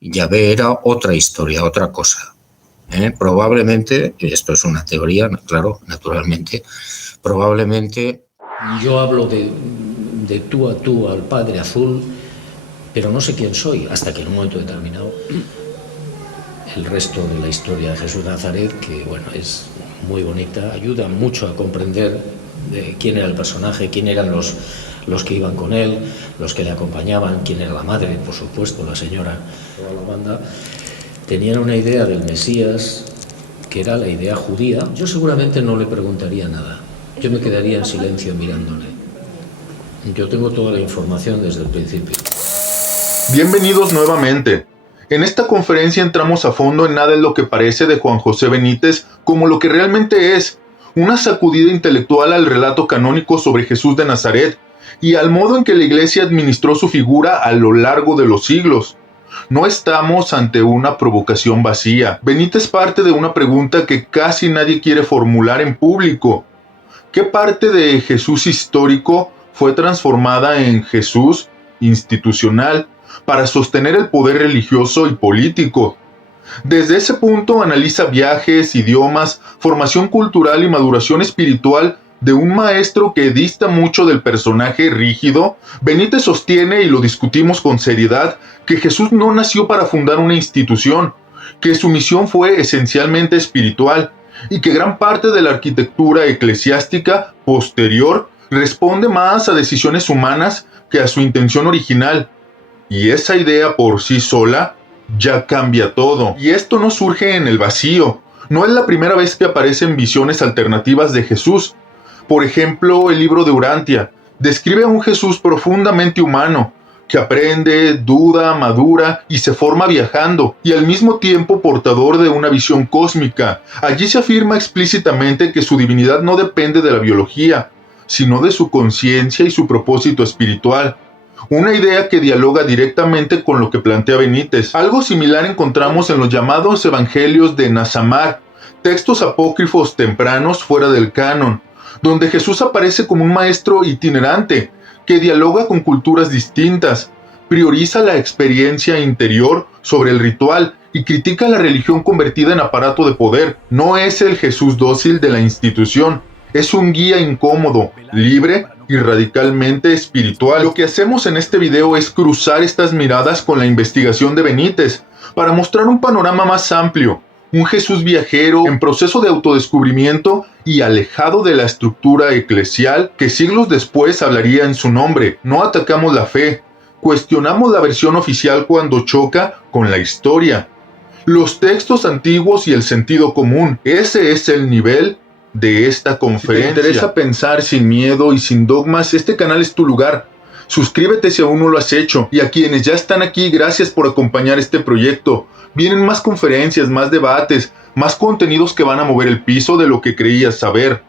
Yahvé era otra historia, otra cosa. Probablemente, esto es una teoría, claro, naturalmente, probablemente... Yo hablo de tú a tú al Padre Azul, pero no sé quién soy, hasta que en un momento determinado el resto de la historia de Jesús de Nazaret, que bueno, es muy bonita, ayuda mucho a comprender quién era el personaje, quién eran los que iban con él, los que le acompañaban, quién era la madre, por supuesto, la señora, toda la banda. Tenían una idea del Mesías que era la idea judía. Yo seguramente no le preguntaría nada, yo me quedaría en silencio mirándole. Yo tengo toda la información desde el principio. Bienvenidos nuevamente. En esta conferencia entramos a fondo en Nada es lo que parece de Juan José Benítez como lo que realmente es, una sacudida intelectual al relato canónico sobre Jesús de Nazaret y al modo en que la Iglesia administró su figura a lo largo de los siglos. No estamos ante una provocación vacía. Benítez parte de una pregunta que casi nadie quiere formular en público. ¿Qué parte de Jesús histórico fue transformada en Jesús institucional para sostener el poder religioso y político? Desde ese punto analiza viajes, idiomas, formación cultural y maduración espiritual de un maestro que dista mucho del personaje rígido. Benítez sostiene, y lo discutimos con seriedad, que Jesús no nació para fundar una institución, que su misión fue esencialmente espiritual, y que gran parte de la arquitectura eclesiástica posterior responde más a decisiones humanas que a su intención original. Y esa idea por sí sola ya cambia todo. Y esto no surge en el vacío. No es la primera vez que aparecen visiones alternativas de Jesús. Por ejemplo, el libro de Urantia describe a un Jesús profundamente humano, que aprende, duda, madura y se forma viajando, y al mismo tiempo portador de una visión cósmica. Allí se afirma explícitamente que su divinidad no depende de la biología, sino de su conciencia y su propósito espiritual. Una idea que dialoga directamente con lo que plantea Benítez. Algo similar encontramos en los llamados Evangelios de Nazamar, textos apócrifos tempranos fuera del canon, donde Jesús aparece como un maestro itinerante que dialoga con culturas distintas, prioriza la experiencia interior sobre el ritual y critica la religión convertida en aparato de poder. No es el Jesús dócil de la institución, es un guía incómodo, libre y radicalmente espiritual. Lo que hacemos en este video es cruzar estas miradas con la investigación de Benítez para mostrar un panorama más amplio, un Jesús viajero en proceso de autodescubrimiento y alejado de la estructura eclesial que siglos después hablaría en su nombre. No atacamos la fe, cuestionamos la versión oficial cuando choca con la historia, los textos antiguos y el sentido común. Ese es el nivel de esta conferencia. Si te interesa pensar sin miedo y sin dogmas, este canal es tu lugar. Suscríbete si aún no lo has hecho. Y a quienes ya están aquí, gracias por acompañar este proyecto. Vienen más conferencias, más debates, más contenidos que van a mover el piso de lo que creías saber.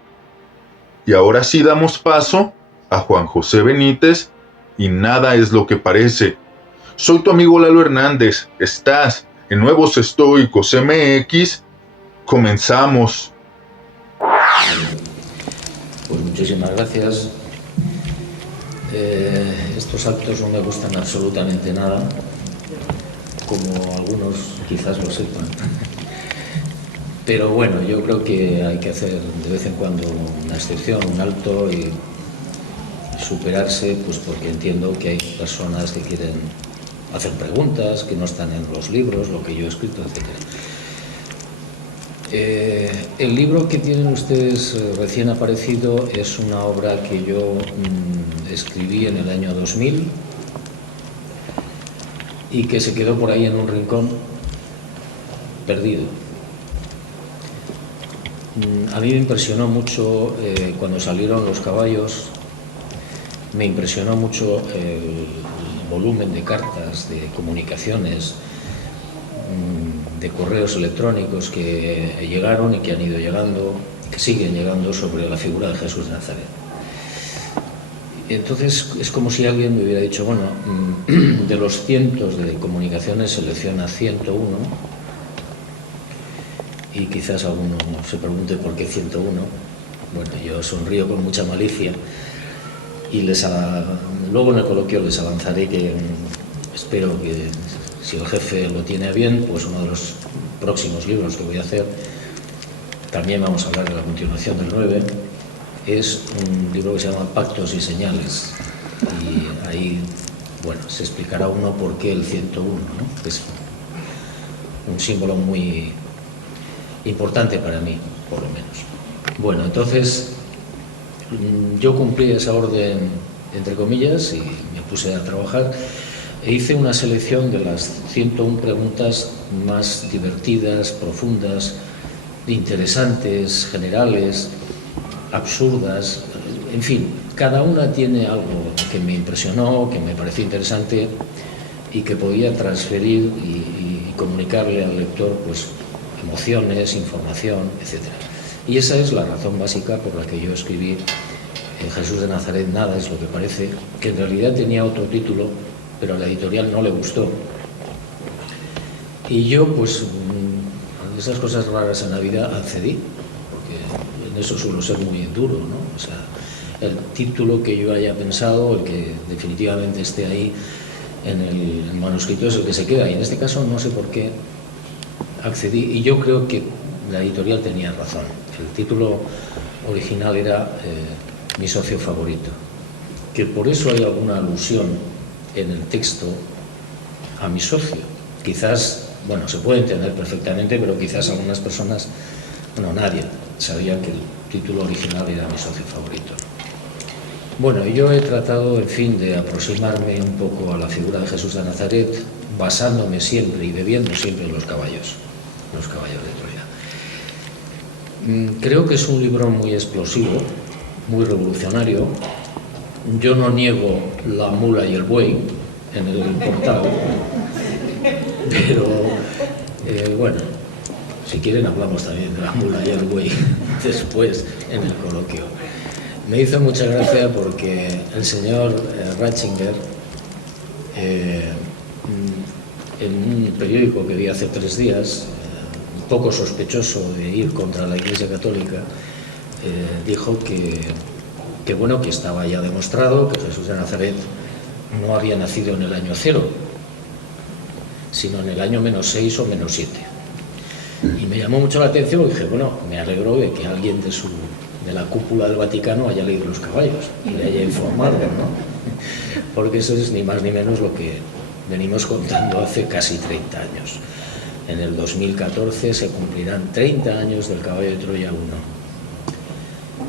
Y ahora sí damos paso a Juan José Benítez y Nada es lo que parece. Soy tu amigo Lalo Hernández. Estás en Nuevos Estoicos MX. Comenzamos. Pues muchísimas gracias. Estos actos no me gustan absolutamente nada, como algunos quizás lo sepan. Pero bueno, yo creo que hay que hacer de vez en cuando una excepción, un alto y superarse, pues porque entiendo que hay personas que quieren hacer preguntas, que no están en los libros, lo que yo he escrito, etc. El libro que tienen ustedes recién aparecido es una obra que yo escribí en el año 2000 y que se quedó por ahí en un rincón perdido. A mí me impresionó mucho cuando salieron los caballos, me impresionó mucho el volumen de cartas, de comunicaciones, de correos electrónicos que llegaron y que han ido llegando, que siguen llegando sobre la figura de Jesús de Nazaret. Entonces es como si alguien me hubiera dicho, bueno, de los cientos de comunicaciones selecciona 101, y quizás alguno se pregunte por qué 101. Bueno, yo sonrío con mucha malicia y luego en el coloquio les avanzaré que espero que si el jefe lo tiene a bien, pues uno de los próximos libros que voy a hacer, también vamos a hablar de la continuación del 9, es un libro que se llama Pactos y Señales. Y ahí, bueno, se explicará uno por qué el 101, ¿no? Es un símbolo muy importante para mí, por lo menos. Bueno, entonces yo cumplí esa orden, entre comillas, y me puse a trabajar e hice una selección de las 101 preguntas más divertidas, profundas, interesantes, generales, absurdas, en fin, cada una tiene algo que me impresionó, que me pareció interesante y que podía transferir y comunicarle al lector pues emociones, información, etc. Y esa es la razón básica por la que yo escribí Jesús de Nazaret, nada es lo que parece, que en realidad tenía otro título, pero a la editorial no le gustó. Y yo, pues, de esas cosas raras en la vida accedí, porque en eso suelo ser muy duro, ¿no? O sea, el título que yo haya pensado, el que definitivamente esté ahí en el manuscrito, es el que se queda. Y en este caso no sé por qué accedí, y yo creo que la editorial tenía razón. El título original era Mi socio favorito, que por eso hay alguna alusión en el texto a mi socio. Quizás, bueno, se puede entender perfectamente, pero quizás algunas personas, bueno, nadie sabía que el título original era Mi socio favorito. Bueno, yo he tratado, en fin, de aproximarme un poco a la figura de Jesús de Nazaret, basándome siempre y bebiendo siempre en los caballos de Troya. Creo que es un libro muy explosivo, muy revolucionario. Yo no niego la mula y el buey en el portal, pero bueno, si quieren hablamos también de la mula y el buey después en el coloquio. Me hizo mucha gracia porque el señor Ratzinger, en un periódico que vi hace 3 días, un poco sospechoso de ir contra la Iglesia Católica, dijo que bueno, que estaba ya demostrado que Jesús de Nazaret no había nacido en el año 0, sino en el año -6 o -7. Y me llamó mucho la atención y dije, bueno, me alegro de que alguien de la cúpula del Vaticano haya leído Los caballos y le haya informado, ¿no? Porque eso es ni más ni menos lo que venimos contando hace casi 30 años. En el 2014 se cumplirán 30 años del Caballo de Troya 1.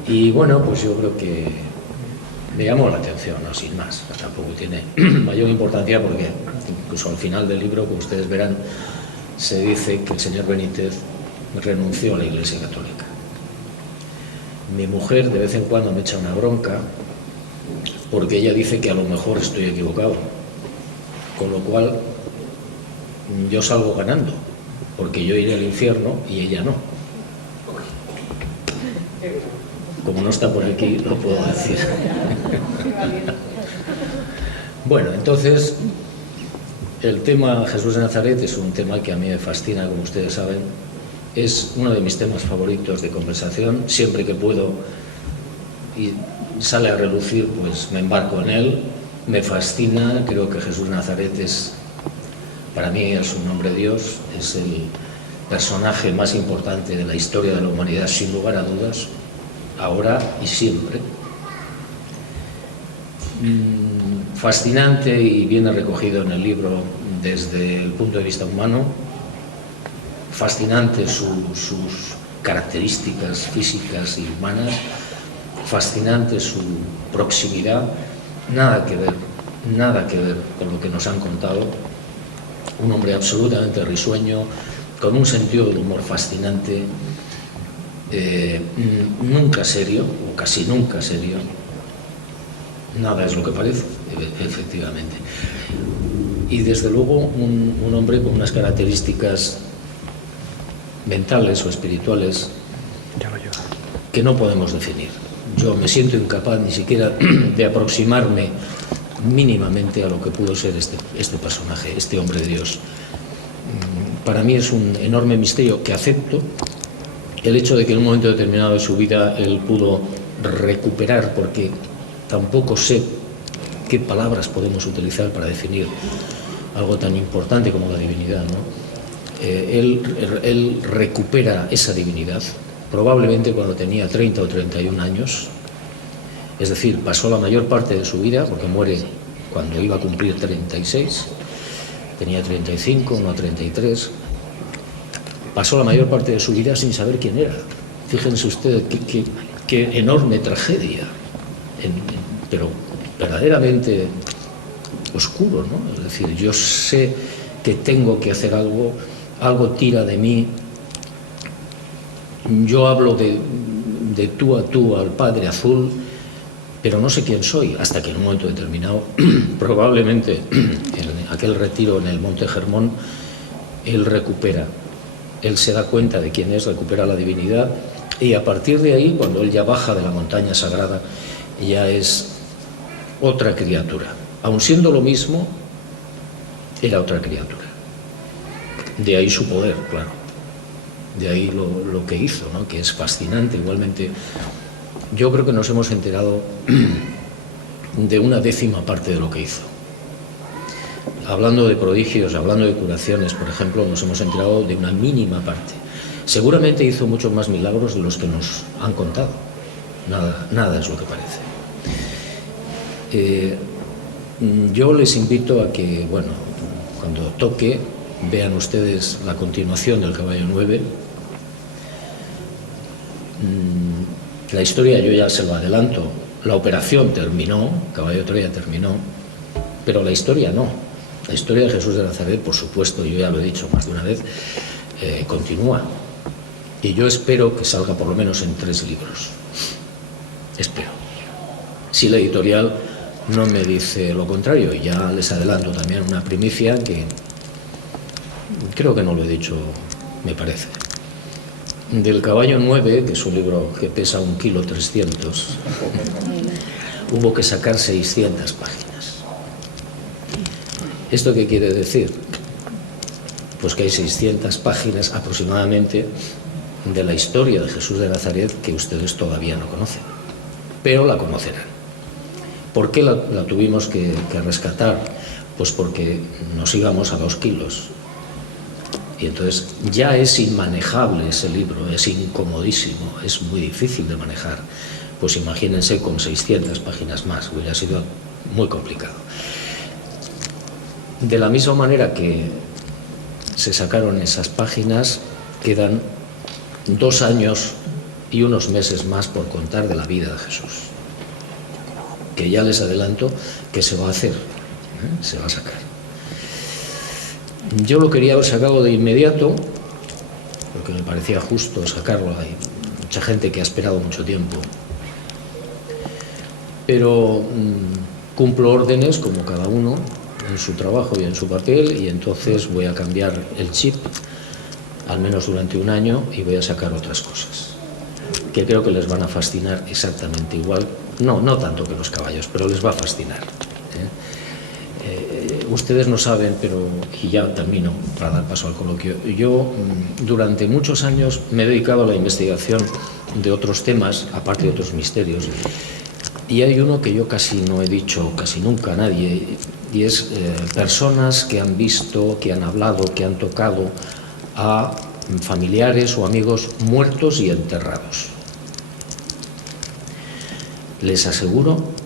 Y bueno, pues yo creo que me llamó la atención, ¿no? Sin más. Tampoco tiene mayor importancia porque incluso al final del libro, como ustedes verán, se dice que el señor Benítez renunció a la Iglesia Católica. Mi mujer de vez en cuando me echa una bronca porque ella dice que a lo mejor estoy equivocado, con lo cual yo salgo ganando, porque yo iré al infierno y ella no. Como no está por aquí, lo puedo decir. Bueno, entonces, el tema Jesús de Nazaret es un tema que a mí me fascina, como ustedes saben. Es uno de mis temas favoritos de conversación. Siempre que puedo y sale a relucir, pues me embarco en él. Me fascina. Creo que Jesús de Nazaret es, para mí, es un hombre de Dios. Es el personaje más importante de la historia de la humanidad, sin lugar a dudas, ahora y siempre. Fascinante y bien recogido en el libro desde el punto de vista humano. Fascinante sus características físicas y humanas. Fascinante su proximidad. Nada que ver con lo que nos han contado. Un hombre absolutamente risueño, con un sentido del humor fascinante, nunca serio, o casi nunca serio. Nada es lo que parece, efectivamente. Y desde luego un hombre con unas características mentales o espirituales que no podemos definir. Yo me siento incapaz ni siquiera de aproximarme mínimamente a lo que pudo ser este personaje, este hombre de Dios. Para mí es un enorme misterio que acepto. El hecho de que en un momento determinado de su vida él pudo recuperar, porque tampoco sé qué palabras podemos utilizar para definir algo tan importante como la divinidad, ¿no? Él recupera esa divinidad, probablemente cuando tenía 30 o 31 años, es decir, pasó la mayor parte de su vida, porque muere cuando iba a cumplir 36, tenía 35, no 33, pasó la mayor parte de su vida sin saber quién era. Fíjense ustedes qué enorme tragedia, pero verdaderamente oscuro, ¿no? Es decir, yo sé que tengo que hacer algo tira de mí. Yo hablo de tú a tú al Padre Azul, pero no sé quién soy, hasta que en un momento determinado, probablemente en aquel retiro en el Monte Hermón, él se da cuenta de quién es, recupera la divinidad, y a partir de ahí, cuando él ya baja de la montaña sagrada, ya es otra criatura. Aun siendo lo mismo, era otra criatura. De ahí su poder, claro. De ahí lo que hizo, ¿no? Que es fascinante. Igualmente, yo creo que nos hemos enterado de una décima parte de lo que hizo. Hablando de prodigios, hablando de curaciones, por ejemplo, nos hemos enterado de una mínima parte. Seguramente hizo muchos más milagros de los que nos han contado. Nada es lo que parece. Yo les invito a que, bueno, cuando toque, vean ustedes la continuación del Caballo 9. La historia yo ya se lo adelanto. La operación terminó, Caballo 3 ya terminó, pero la historia no. La historia de Jesús de Nazaret, por supuesto, yo ya lo he dicho más de una vez, continúa. Y yo espero que salga por lo menos en 3 libros. Espero. Si la editorial no me dice lo contrario, y ya les adelanto también una primicia que creo que no lo he dicho, me parece. Del Caballo 9, que es un libro que pesa 1,3 kilos, hubo que sacar 600 páginas. ¿Esto qué quiere decir? Pues que hay 600 páginas aproximadamente de la historia de Jesús de Nazaret que ustedes todavía no conocen, pero la conocerán. ¿Por qué la tuvimos que rescatar? Pues porque nos íbamos a 2 kilos. Y entonces ya es inmanejable ese libro, es incomodísimo, es muy difícil de manejar. Pues imagínense con 600 páginas más, hubiera sido muy complicado. De la misma manera que se sacaron esas páginas, quedan 2 años y unos meses más por contar de la vida de Jesús, que ya les adelanto que se va a hacer, se va a sacar. Yo lo quería haber sacado de inmediato, porque me parecía justo sacarlo. Hay mucha gente que ha esperado mucho tiempo. Pero cumplo órdenes, como cada uno, en su trabajo y en su papel, y entonces voy a cambiar el chip, al menos durante 1 año, y voy a sacar otras cosas, que creo que les van a fascinar exactamente igual. No tanto que los caballos, pero les va a fascinar. Ustedes no saben, pero, y ya termino para dar paso al coloquio, yo durante muchos años me he dedicado a la investigación de otros temas, aparte de otros misterios, y hay uno que yo casi no he dicho casi nunca a nadie, y es personas que han visto, que han hablado, que han tocado a familiares o amigos muertos y enterrados. Les aseguro,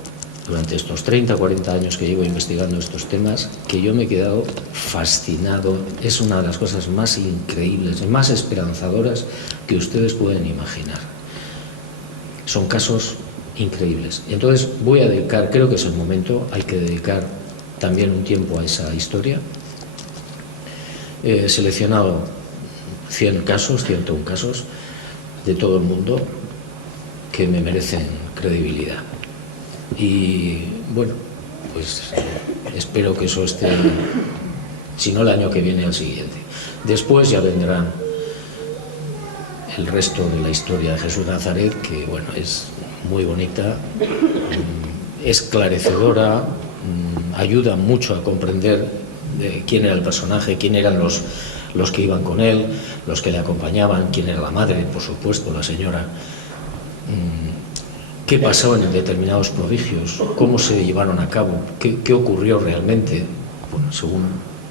durante estos 30 o 40 años que llevo investigando estos temas, que yo me he quedado fascinado. Es una de las cosas más increíbles y más esperanzadoras que ustedes pueden imaginar. Son casos increíbles. Entonces voy a dedicar, creo que es el momento, hay que dedicar también un tiempo a esa historia. He seleccionado 101 casos de todo el mundo que me merecen credibilidad. Y bueno, pues espero que eso esté, si no el año que viene, al siguiente. Después ya vendrán el resto de la historia de Jesús de Nazaret, que bueno, es muy bonita, esclarecedora, ayuda mucho a comprender quién era el personaje, quién eran los que iban con él, los que le acompañaban, quién era la madre, por supuesto, la señora. ¿Qué pasó en determinados prodigios? ¿Cómo se llevaron a cabo? ¿Qué ocurrió realmente? Bueno, según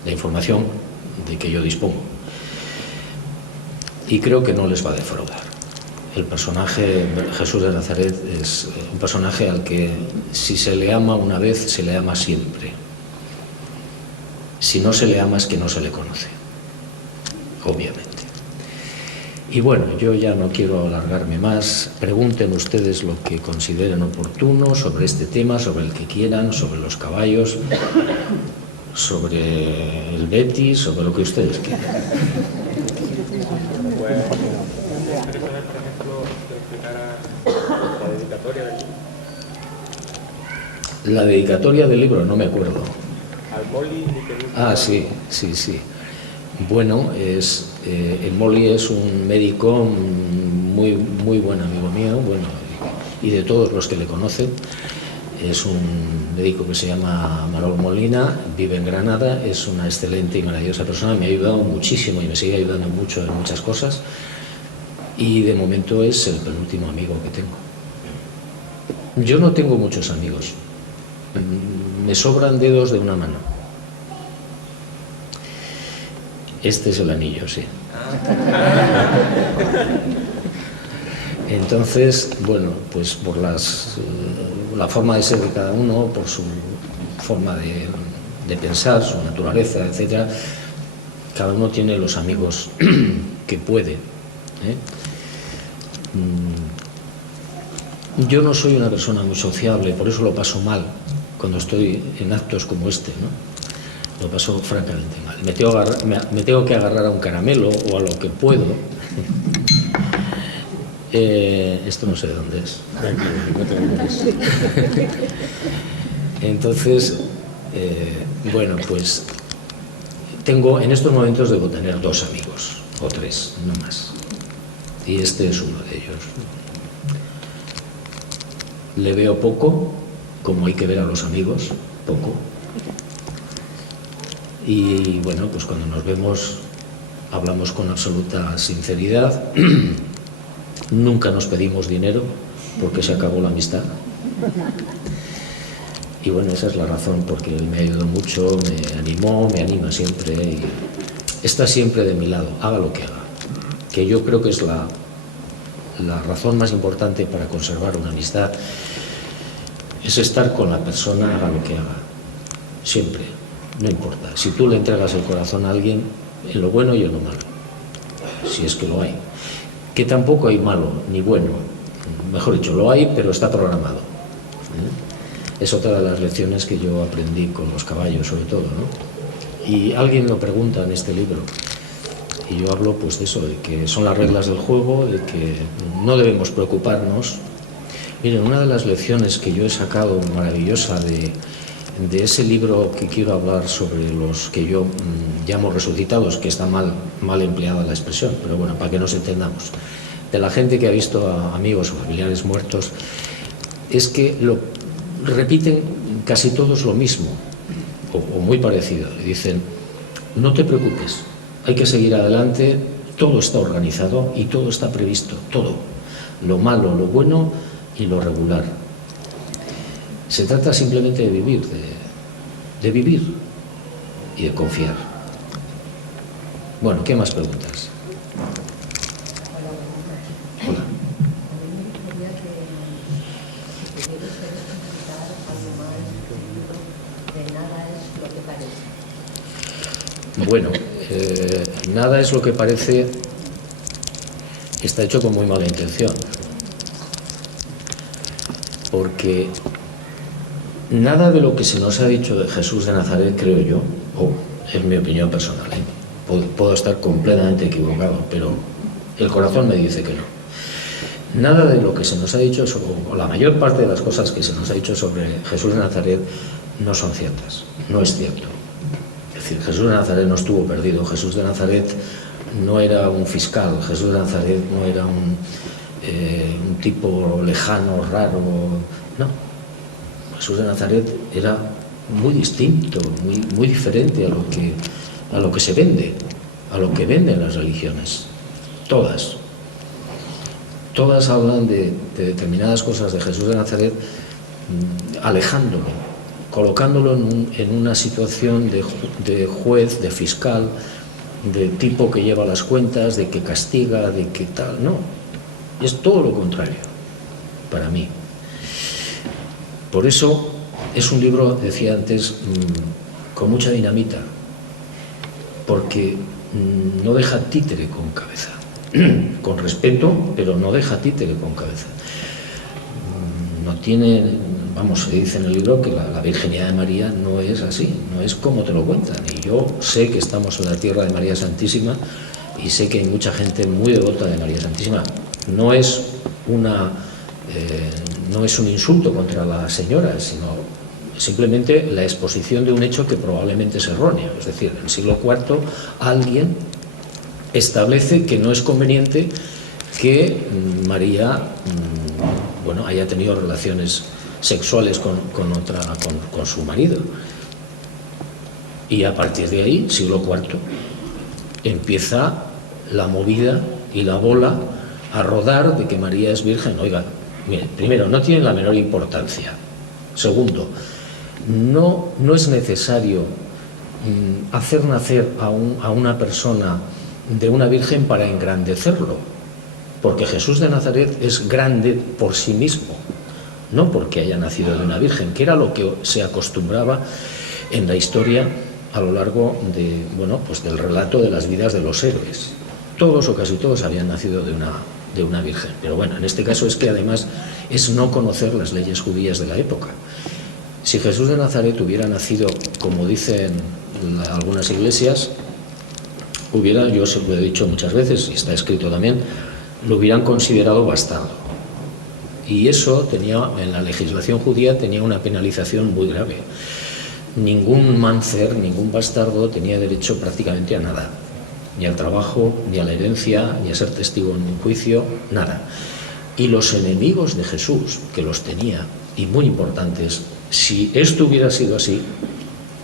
la información de que yo dispongo. Y creo que no les va a defraudar. El personaje Jesús de Nazaret es un personaje al que, si se le ama una vez, se le ama siempre. Si no se le ama es que no se le conoce, obviamente. Y bueno, yo ya no quiero alargarme más. Pregunten ustedes lo que consideren oportuno sobre este tema, sobre el que quieran, sobre los caballos, sobre el Betis, sobre lo que ustedes quieran. La dedicatoria del libro, no me acuerdo. Al Molly. Ah, sí. Bueno, el Molly es un médico muy buen amigo mío, bueno, y de todos los que le conocen. Es un médico que se llama Manolo Molina, vive en Granada, es una excelente y maravillosa persona, me ha ayudado muchísimo y me sigue ayudando mucho en muchas cosas, y de momento es el penúltimo amigo que tengo. Yo no tengo muchos amigos, me sobran dedos de una mano. Este es el anillo, sí. Entonces, bueno, pues por la forma de ser de cada uno, por su forma de pensar, su naturaleza, etcétera, cada uno tiene los amigos que puede, ¿eh? Yo no soy una persona muy sociable, por eso lo paso mal cuando estoy en actos como este, ¿no? Lo paso francamente mal. Me tengo que agarrar a un caramelo o a lo que puedo. Esto no sé de dónde es. Entonces, bueno, pues en estos momentos debo tener 2 amigos, o 3, no más. Y este es uno de ellos. Le veo poco, como hay que ver a los amigos, poco. Y bueno, pues cuando nos vemos hablamos con absoluta sinceridad. Nunca nos pedimos dinero porque se acabó la amistad. Y bueno, esa es la razón, porque él me ayudó mucho, me animó, me anima siempre y está siempre de mi lado, haga lo que haga. Que yo creo que es la razón más importante para conservar una amistad, es estar con la persona, haga lo que haga. Siempre. No importa, si tú le entregas el corazón a alguien, en lo bueno y en lo malo, si es que lo hay, que tampoco hay malo ni bueno, mejor dicho, lo hay, pero está programado. Es otra de las lecciones que yo aprendí con los caballos, sobre todo, ¿no? Y alguien lo pregunta en este libro, y yo hablo pues de eso, de que son las reglas del juego, de que no debemos preocuparnos. Miren, una de las lecciones que yo he sacado maravillosa de ese libro que quiero hablar, sobre los que yo llamo resucitados, que está mal empleada la expresión, pero bueno, para que nos entendamos, de la gente que ha visto a amigos o familiares muertos, es que repiten casi todos lo mismo, o muy parecido. Dicen, no te preocupes, hay que seguir adelante, todo está organizado y todo está previsto, todo, lo malo, lo bueno y lo regular. Se trata simplemente de vivir, de vivir y de confiar. Bueno, ¿qué más preguntas? Hola. Bueno, nada es lo que parece, está hecho con muy mala intención. Porque nada de lo que se nos ha dicho de Jesús de Nazaret, creo yo, o es mi opinión personal, puedo estar completamente equivocado, pero el corazón me dice que no. Nada de lo que se nos ha dicho, o la mayor parte de las cosas que se nos ha dicho sobre Jesús de Nazaret, no son ciertas, no es cierto. Es decir, Jesús de Nazaret no estuvo perdido, Jesús de Nazaret no era un fiscal, Jesús de Nazaret no era un tipo lejano, raro, no. Jesús de Nazaret era muy distinto, muy diferente a lo que se vende, a lo que venden las religiones. Todas hablan de determinadas cosas de Jesús de Nazaret alejándolo colocándolo en una situación de juez, de fiscal, de tipo que lleva las cuentas, de que castiga, de que tal. No, es todo lo contrario para mí. Por eso es un libro, decía antes, con mucha dinamita, porque no deja títere con cabeza, con respeto, pero no deja títere con cabeza. No tiene, vamos, se dice en el libro que la virginidad de María no es así, no es como te lo cuentan. Y yo sé que estamos en la tierra de María Santísima y sé que hay mucha gente muy devota de María Santísima. No es un insulto contra la señora, sino simplemente la exposición de un hecho que probablemente es erróneo. Es decir, en el siglo IV alguien establece que no es conveniente que María haya tenido relaciones sexuales con su marido. Y a partir de ahí, siglo IV, empieza la movida y la bola a rodar de que María es virgen. Oiga, mire, primero, no tiene la menor importancia. Segundo, no es necesario hacer nacer a una persona de una virgen para engrandecerlo, porque Jesús de Nazaret es grande por sí mismo, no porque haya nacido de una virgen, que era lo que se acostumbraba en la historia a lo largo del relato de las vidas de los héroes. Todos o casi todos habían nacido de una virgen. Pero bueno, en este caso es que además es no conocer las leyes judías de la época. Si Jesús de Nazaret hubiera nacido, como dicen algunas iglesias, yo se lo he dicho muchas veces, y está escrito también, lo hubieran considerado bastardo. Y eso en la legislación judía tenía una penalización muy grave. Ningún máncer, ningún bastardo tenía derecho prácticamente a nada, ni al trabajo, ni a la herencia, ni a ser testigo en un juicio, nada. Y los enemigos de Jesús, que los tenía, y muy importantes, si esto hubiera sido así,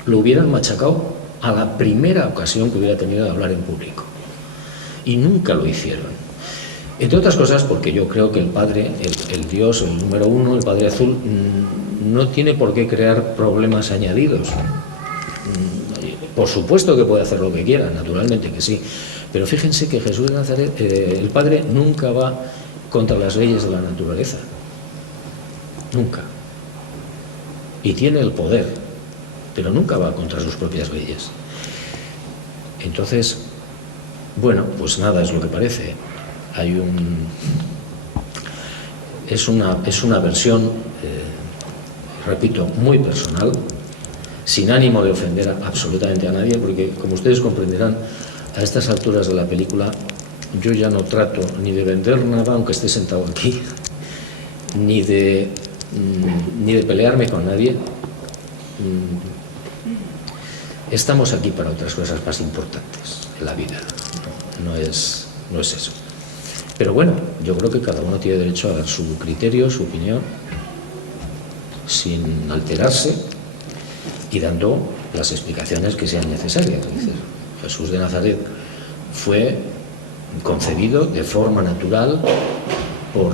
lo hubieran machacado a la primera ocasión que hubiera tenido de hablar en público. Y nunca lo hicieron. Entre otras cosas porque yo creo que el Padre, el Dios, el número uno, el Padre Azul, no tiene por qué crear problemas añadidos. Por supuesto que puede hacer lo que quiera, naturalmente que sí. Pero fíjense que Jesús de Nazaret, el Padre nunca va contra las leyes de la naturaleza. Nunca. Y tiene el poder, pero nunca va contra sus propias leyes. Entonces, pues nada es lo que parece. Es una versión, repito, muy personal, sin ánimo de ofender absolutamente a nadie, porque como ustedes comprenderán, a estas alturas de la película yo ya no trato ni de vender nada, aunque esté sentado aquí, ni de pelearme con nadie. Estamos aquí para otras cosas más importantes en la vida, no es eso. Pero bueno, yo creo que cada uno tiene derecho a dar su criterio, su opinión, sin alterarse y dando las explicaciones que sean necesarias. Es decir, Jesús de Nazaret fue concebido de forma natural por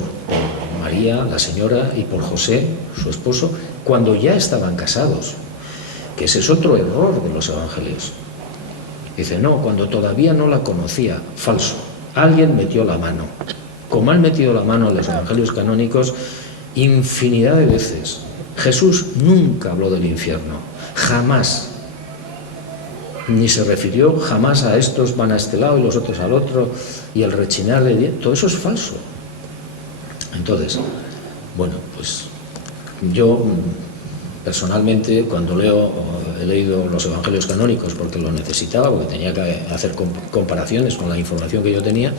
María, la señora, y por José, su esposo, cuando ya estaban casados, que ese es otro error de los evangelios. Dice, no, cuando todavía no la conocía, falso. Alguien metió la mano, como han metido la mano en los evangelios canónicos infinidad de veces. Jesús nunca habló del infierno, jamás, ni se refirió jamás a estos van a este lado y los otros al otro, y el rechinar de dientes, todo eso es falso. Entonces, pues yo personalmente cuando he leído los evangelios canónicos porque lo necesitaba, porque tenía que hacer comparaciones con la información que yo tenía,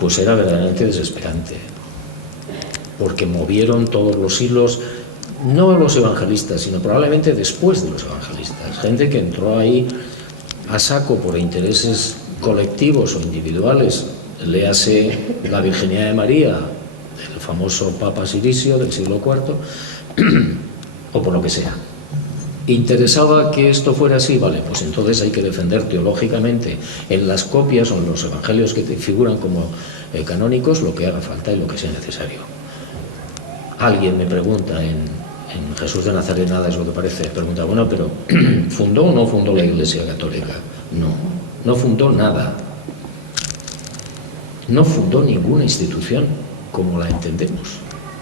pues era verdaderamente desesperante, porque movieron todos los hilos, no los evangelistas, sino probablemente después de los evangelistas, gente que entró ahí a saco por intereses colectivos o individuales, léase la virginidad de María, el famoso Papa Sirisio del siglo IV, o por lo que sea. ¿Interesaba que esto fuera así? Vale, pues entonces hay que defender teológicamente en las copias o en los evangelios que figuran como canónicos lo que haga falta y lo que sea necesario. Alguien me pregunta en en Jesús de Nazaret nada es lo que parece. Pregunta, bueno, pero ¿fundó o no fundó la Iglesia Católica? No, no fundó nada. No fundó ninguna institución como la entendemos.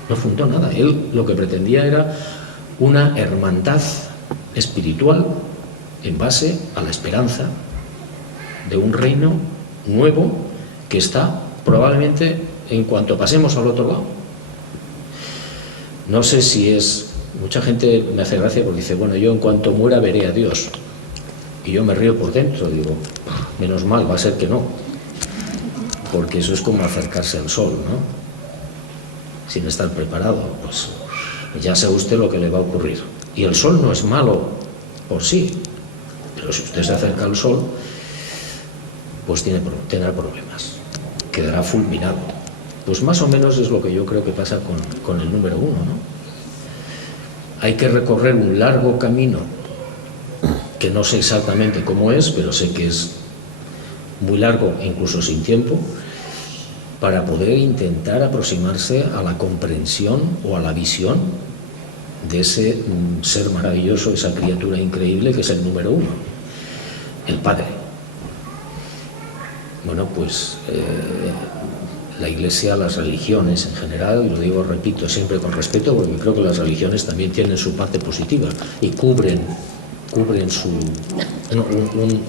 No fundó nada. Él lo que pretendía era una hermandad espiritual en base a la esperanza de un reino nuevo que está probablemente en cuanto pasemos al otro lado. No sé si es... Mucha gente me hace gracia porque dice, bueno, yo en cuanto muera veré a Dios. Y yo me río por dentro, digo, menos mal, va a ser que no. Porque eso es como acercarse al sol, ¿no? Sin estar preparado, pues ya sabe usted lo que le va a ocurrir. Y el sol no es malo por sí, pero si usted se acerca al sol, pues tendrá problemas, quedará fulminado. Pues más o menos es lo que yo creo que pasa con el número 1, ¿no? Hay que recorrer un largo camino, que no sé exactamente cómo es, pero sé que es muy largo, incluso sin tiempo, para poder intentar aproximarse a la comprensión o a la visión de ese ser maravilloso, esa criatura increíble que es el número 1, el Padre. Bueno, pues la Iglesia, las religiones en general, y lo digo, repito, siempre con respeto, porque creo que las religiones también tienen su parte positiva y cubren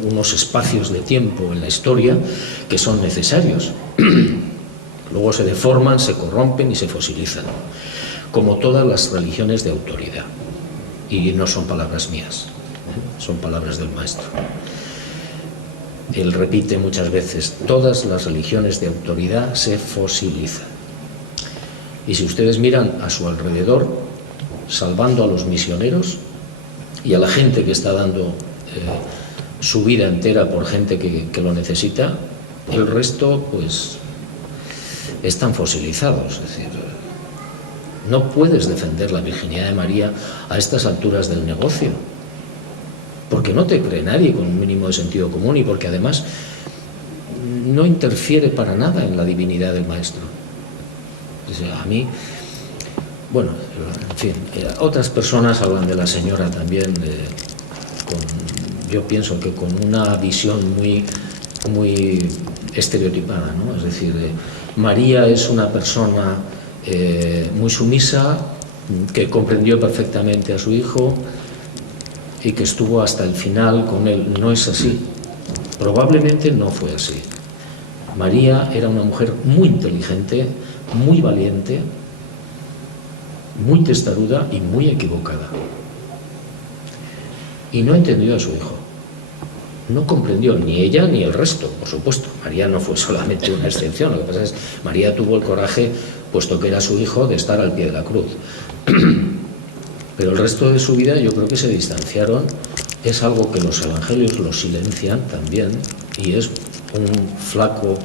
unos espacios de tiempo en la historia que son necesarios. Luego se deforman, se corrompen y se fosilizan, como todas las religiones de autoridad. Y no son palabras mías, son palabras del Maestro. Él repite muchas veces, todas las religiones de autoridad se fosilizan. Y si ustedes miran a su alrededor, salvando a los misioneros y a la gente que está dando su vida entera por gente que lo necesita, el resto pues están fosilizados. Es decir, no puedes defender la virginidad de María a estas alturas del negocio, porque no te cree nadie con un mínimo de sentido común y porque además no interfiere para nada en la divinidad del Maestro. O sea, a mí, bueno, en fin, otras personas hablan de la señora también, yo pienso que con una visión muy estereotipada, ¿no? Es decir, María es una persona muy sumisa, que comprendió perfectamente a su hijo y que estuvo hasta el final con él. No es así. Probablemente no fue así. María era una mujer muy inteligente, muy valiente, muy testaruda y muy equivocada. Y no entendió a su hijo. No comprendió ni ella ni el resto, por supuesto. María no fue solamente una excepción. Lo que pasa es que María tuvo el coraje, puesto que era su hijo, de estar al pie de la cruz. Pero el resto de su vida yo creo que se distanciaron. Es algo que los evangelios lo silencian también y es un flaco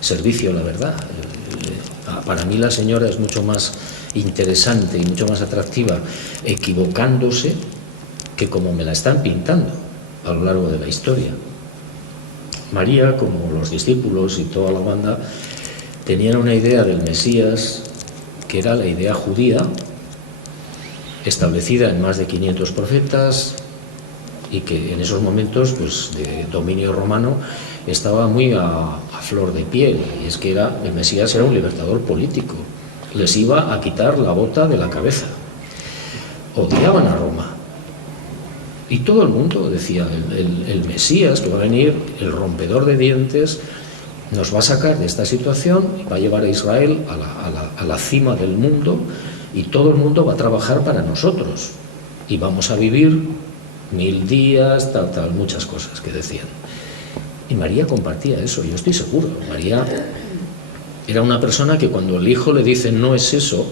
servicio a la verdad. Para mí la señora es mucho más interesante y mucho más atractiva equivocándose que como me la están pintando a lo largo de la historia. María, como los discípulos y toda la banda, tenían una idea del Mesías que era la idea judía, establecida en más de 500 profetas y que en esos momentos pues, de dominio romano estaba muy a flor de piel. Y es que el Mesías era un libertador político, les iba a quitar la bota de la cabeza. Odiaban a Roma y todo el mundo decía, el Mesías que va a venir, el rompedor de dientes, nos va a sacar de esta situación y va a llevar a Israel a la cima del mundo, y todo el mundo va a trabajar para nosotros y vamos a vivir 1000 días, muchas cosas que decían. Y María compartía eso, yo estoy seguro. María era una persona que cuando el hijo le dice no es eso,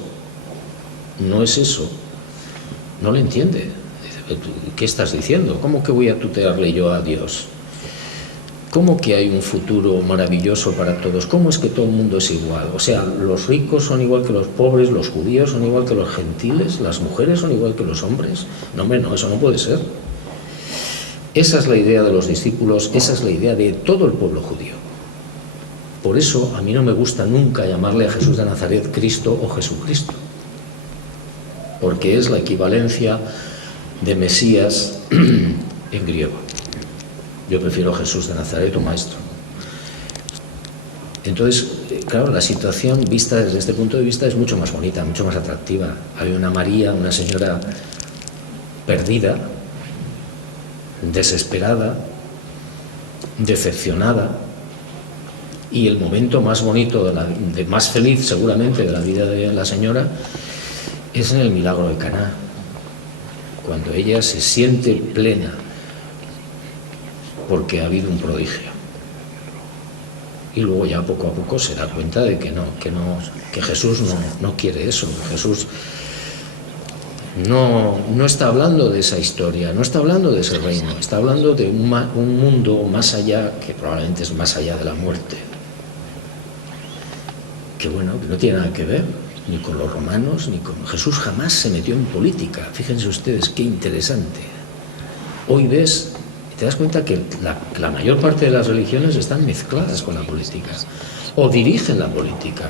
no le entiende. Dice, ¿qué estás diciendo? ¿Cómo que voy a tutearle yo a Dios? ¿Cómo que hay un futuro maravilloso para todos? ¿Cómo es que todo el mundo es igual? O sea, los ricos son igual que los pobres, los judíos son igual que los gentiles, las mujeres son igual que los hombres. No, hombre, no, eso no puede ser. Esa es la idea de los discípulos, esa es la idea de todo el pueblo judío. Por eso a mí no me gusta nunca llamarle a Jesús de Nazaret Cristo o Jesucristo. porque es la equivalencia de Mesías en griego. Yo prefiero Jesús de Nazaret o maestro. Entonces, claro, la situación vista desde este punto de vista es mucho más bonita, mucho más atractiva. Hay una María, una señora perdida, desesperada, decepcionada, y el momento más bonito, más feliz seguramente de la vida de la señora es en el milagro de Caná, cuando ella se siente plena porque ha habido un prodigio. Y luego ya poco a poco se da cuenta de que Jesús no quiere eso. Jesús no está hablando de esa historia, no está hablando de ese reino, está hablando de un mundo más allá, que probablemente es más allá de la muerte. Que bueno, que no tiene nada que ver ni con los romanos, ni con... Jesús jamás se metió en política. Fíjense ustedes qué interesante. Hoy ves... te das cuenta que la mayor parte de las religiones están mezcladas con la política, o dirigen la política,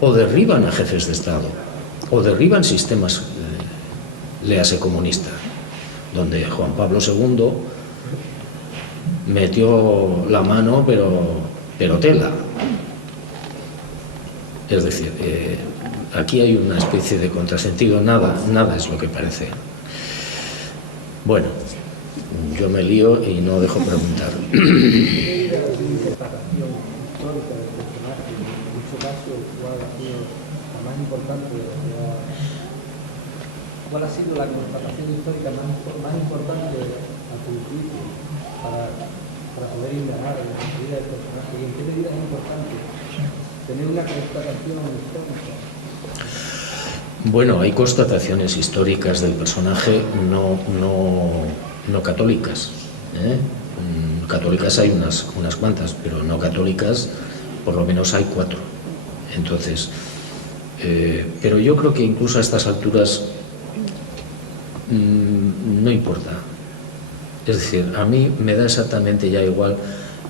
o derriban a jefes de Estado, o derriban sistemas, léase comunista, donde Juan Pablo II metió la mano, pero tela. Es decir, aquí hay una especie de contrasentido, nada es lo que parece. Bueno, yo me lío y no dejo preguntar. ¿Cuál ha sido la constatación histórica más importante a tu juicio para poder indagar en la vida del personaje? ¿Y en qué medida es importante tener una constatación histórica? Bueno, hay constataciones históricas del personaje no católicas. Católicas hay unas cuantas, pero no católicas por lo menos hay 4. Entonces, pero yo creo que incluso a estas alturas no importa. Es decir, a mí me da exactamente ya igual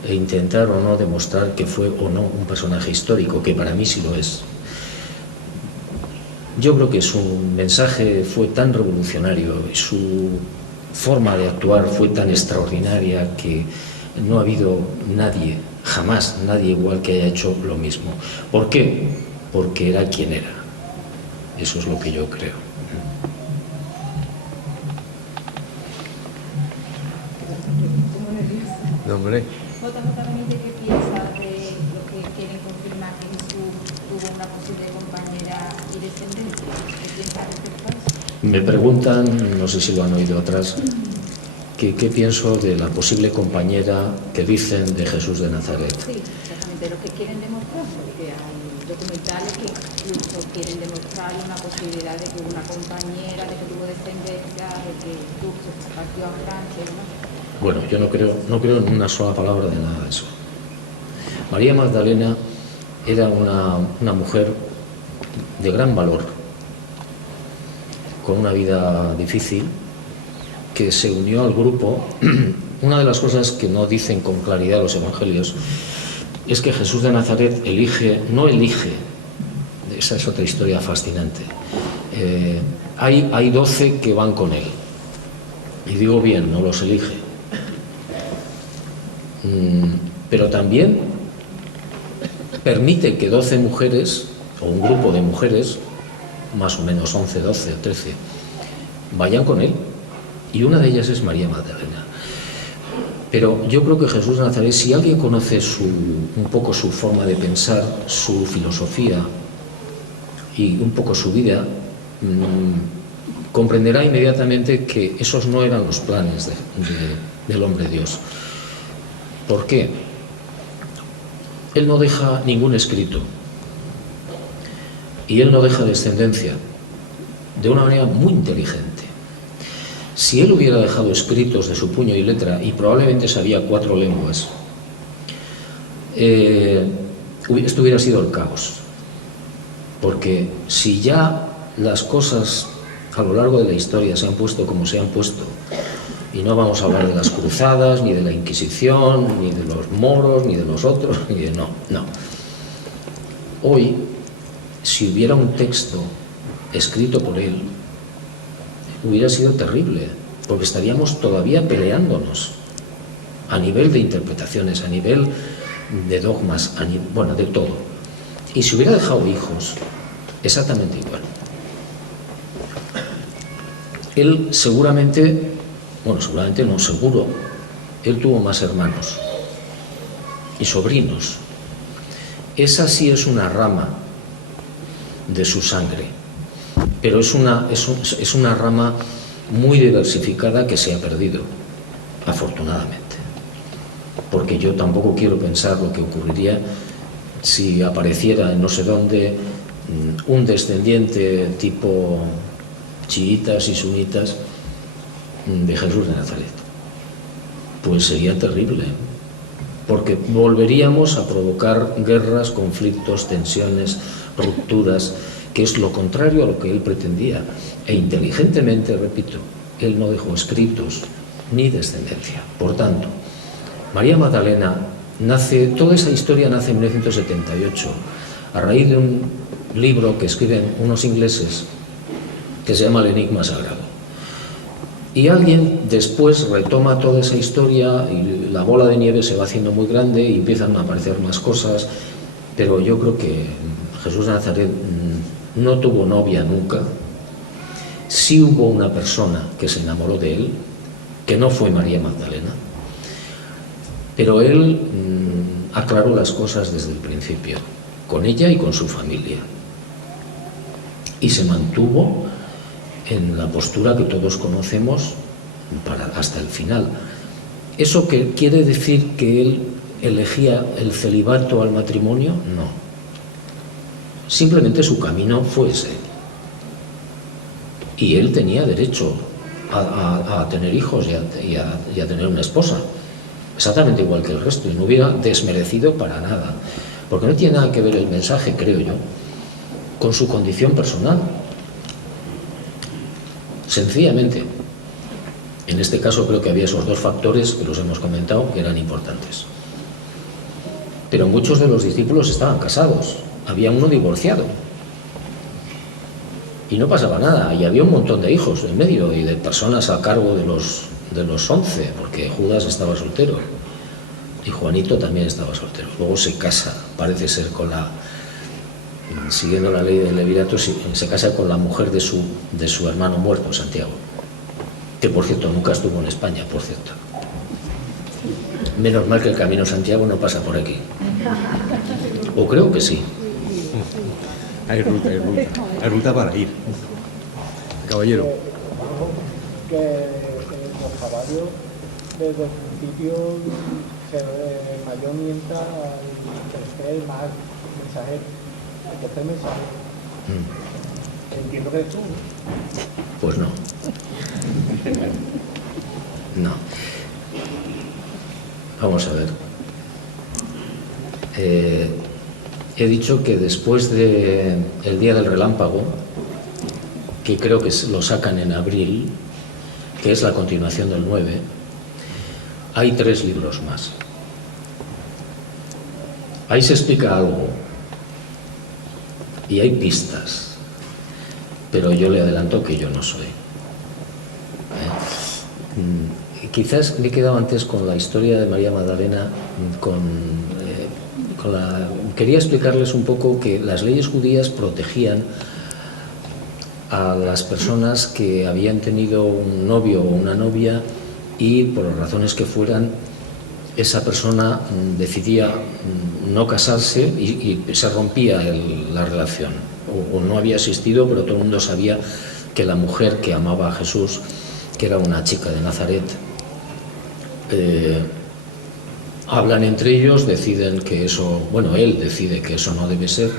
intentar o no demostrar que fue o no un personaje histórico, que para mí sí lo es. Yo creo que su mensaje fue tan revolucionario y su forma de actuar fue tan extraordinaria que no ha habido nadie, jamás nadie igual que haya hecho lo mismo. ¿Por qué? Porque era quien era. Eso es lo que yo creo. No, hombre. Justamente, ¿qué piensas de lo que quieren confirmar que Jesús tuvo una posible compañera y descendencia? ¿Qué piensas respecto a eso? Me preguntan, no sé si lo han oído atrás, qué pienso de la posible compañera que dicen de Jesús de Nazaret. Sí, exactamente, lo que quieren demostrar, porque hay documentales que incluso quieren demostrar una posibilidad de que hubo una compañera, de que tuvo descendencia, de que Jesús se partió a Francia, ¿no? Bueno, yo no creo en una sola palabra de nada de eso. María Magdalena era una mujer de gran valor, con una vida difícil, que se unió al grupo. Una de las cosas que no dicen con claridad los evangelios es que Jesús de Nazaret no elige, esa es otra historia fascinante. Hay 12 que van con él, y digo bien, no los elige. Pero también permite que 12 mujeres, o un grupo de mujeres, más o menos 11, 12 o 13, vayan con él, y una de ellas es María Magdalena. Pero yo creo que Jesús de Nazaret, si alguien conoce un poco su forma de pensar, su filosofía y un poco su vida, comprenderá inmediatamente que esos no eran los planes del hombre Dios. ¿Por qué? Él no deja ningún escrito y él no deja descendencia, de una manera muy inteligente. Si él hubiera dejado escritos de su puño y letra, y probablemente sabía 4 lenguas, esto hubiera sido el caos. Porque si ya las cosas a lo largo de la historia se han puesto como se han puesto, y no vamos a hablar de las cruzadas, ni de la Inquisición, ni de los moros, ni de los otros, ni de... No. Hoy, si hubiera un texto escrito por él, hubiera sido terrible, porque estaríamos todavía peleándonos a nivel de interpretaciones, a nivel de dogmas, bueno, de todo. Y si hubiera dejado hijos, exactamente igual. Él seguramente, bueno, seguramente no, seguro, él tuvo más hermanos y sobrinos. Esa sí es una rama de su sangre, pero es una rama muy diversificada que se ha perdido, afortunadamente. Porque yo tampoco quiero pensar lo que ocurriría si apareciera en no sé dónde un descendiente tipo chiitas y sunitas de Jesús de Nazaret. Pues sería terrible, porque volveríamos a provocar guerras, conflictos, tensiones, rupturas, que es lo contrario a lo que él pretendía. E inteligentemente, repito, él no dejó escritos ni descendencia. Por tanto, María Magdalena toda esa historia nace en 1978, a raíz de un libro que escriben unos ingleses que se llama El Enigma Sagrado. Y alguien después retoma toda esa historia y la bola de nieve se va haciendo muy grande y empiezan a aparecer más cosas, pero yo creo que Jesús de Nazaret no tuvo novia nunca. Sí hubo una persona que se enamoró de él, que no fue María Magdalena, pero él aclaró las cosas desde el principio, con ella y con su familia, y se mantuvo en la postura que todos conocemos hasta el final. ¿Eso que quiere decir que él elegía el celibato al matrimonio? No. Simplemente su camino fue ese. Y él tenía derecho a tener hijos y a tener una esposa, exactamente igual que el resto, y no hubiera desmerecido para nada, porque no tiene nada que ver el mensaje, creo yo, con su condición personal. Sencillamente, en este caso creo que había esos dos factores que los hemos comentado que eran importantes. Pero muchos de los discípulos estaban casados, había uno divorciado y no pasaba nada, y había un montón de hijos en medio y de personas a cargo de los 11, porque Judas estaba soltero y Juanito también estaba soltero. Luego se casa, parece ser siguiendo la ley del levirato, se casa con la mujer de su hermano muerto, Santiago, que por cierto nunca estuvo en España, por cierto. Menos mal que el camino Santiago no pasa por aquí, o creo que sí. Hay ruta para ir. Caballero. Que los caballos desde el principio mayor mienta al tercer más mensajero. El tercer mensaje. Entiendo que es tú, ¿no? Pues no. No. Vamos a ver. He dicho que después del Día del Relámpago, que creo que lo sacan en abril, que es la continuación del 9, hay 3 libros más. Ahí se explica algo y hay pistas, pero yo le adelanto que yo no soy. Quizás me he quedado antes con la historia de María Magdalena, quería explicarles un poco que las leyes judías protegían a las personas que habían tenido un novio o una novia y por las razones que fueran esa persona decidía no casarse y se rompía la relación, o no había existido, pero todo el mundo sabía que la mujer que amaba a Jesús, que era una chica de Nazaret, hablan entre ellos, deciden que eso, bueno, él decide que eso no debe ser,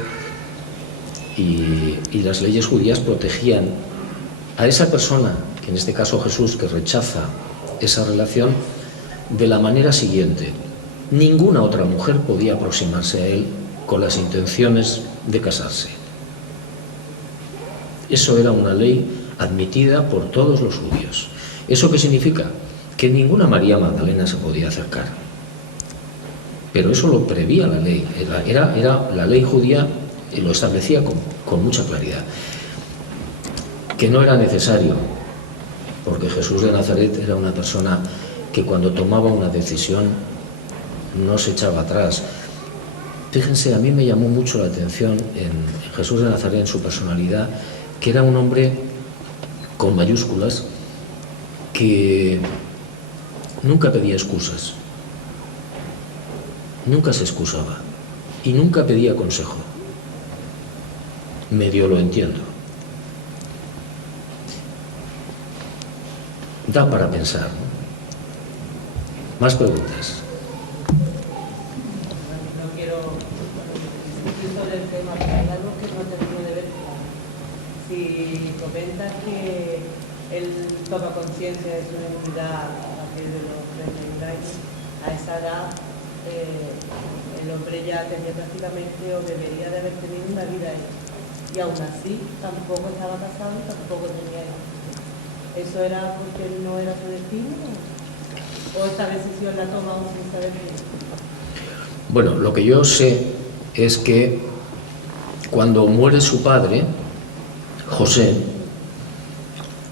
y las leyes judías protegían a esa persona, que en este caso Jesús, que rechaza esa relación, de la manera siguiente: ninguna otra mujer podía aproximarse a él con las intenciones de casarse. Eso era una ley admitida por todos los judíos. ¿Eso qué significa? Que ninguna María Magdalena se podía acercar. Pero eso lo prevía la ley, era la ley judía, y lo establecía con mucha claridad, que no era necesario porque Jesús de Nazaret era una persona que cuando tomaba una decisión no se echaba atrás. Fíjense, a mí me llamó mucho la atención en Jesús de Nazaret, en su personalidad, que era un hombre con mayúsculas que nunca pedía excusas, nunca se excusaba y nunca pedía consejo. Medio lo entiendo. Da para pensar, ¿no? Más preguntas. No quiero discutir sobre el tema, pero hay algo que no termino de ver claro. Si comentas que él toma conciencia de su debilidad a partir de los 30 años, a esa edad el hombre ya tenía prácticamente o debería de haber tenido una vida hecha. Y aún así tampoco estaba casado y tampoco tenía hijos. ¿Eso era porque no era su destino? ¿O esta decisión la toma aún sin saber qué? Bueno, lo que yo sé es que cuando muere su padre, José,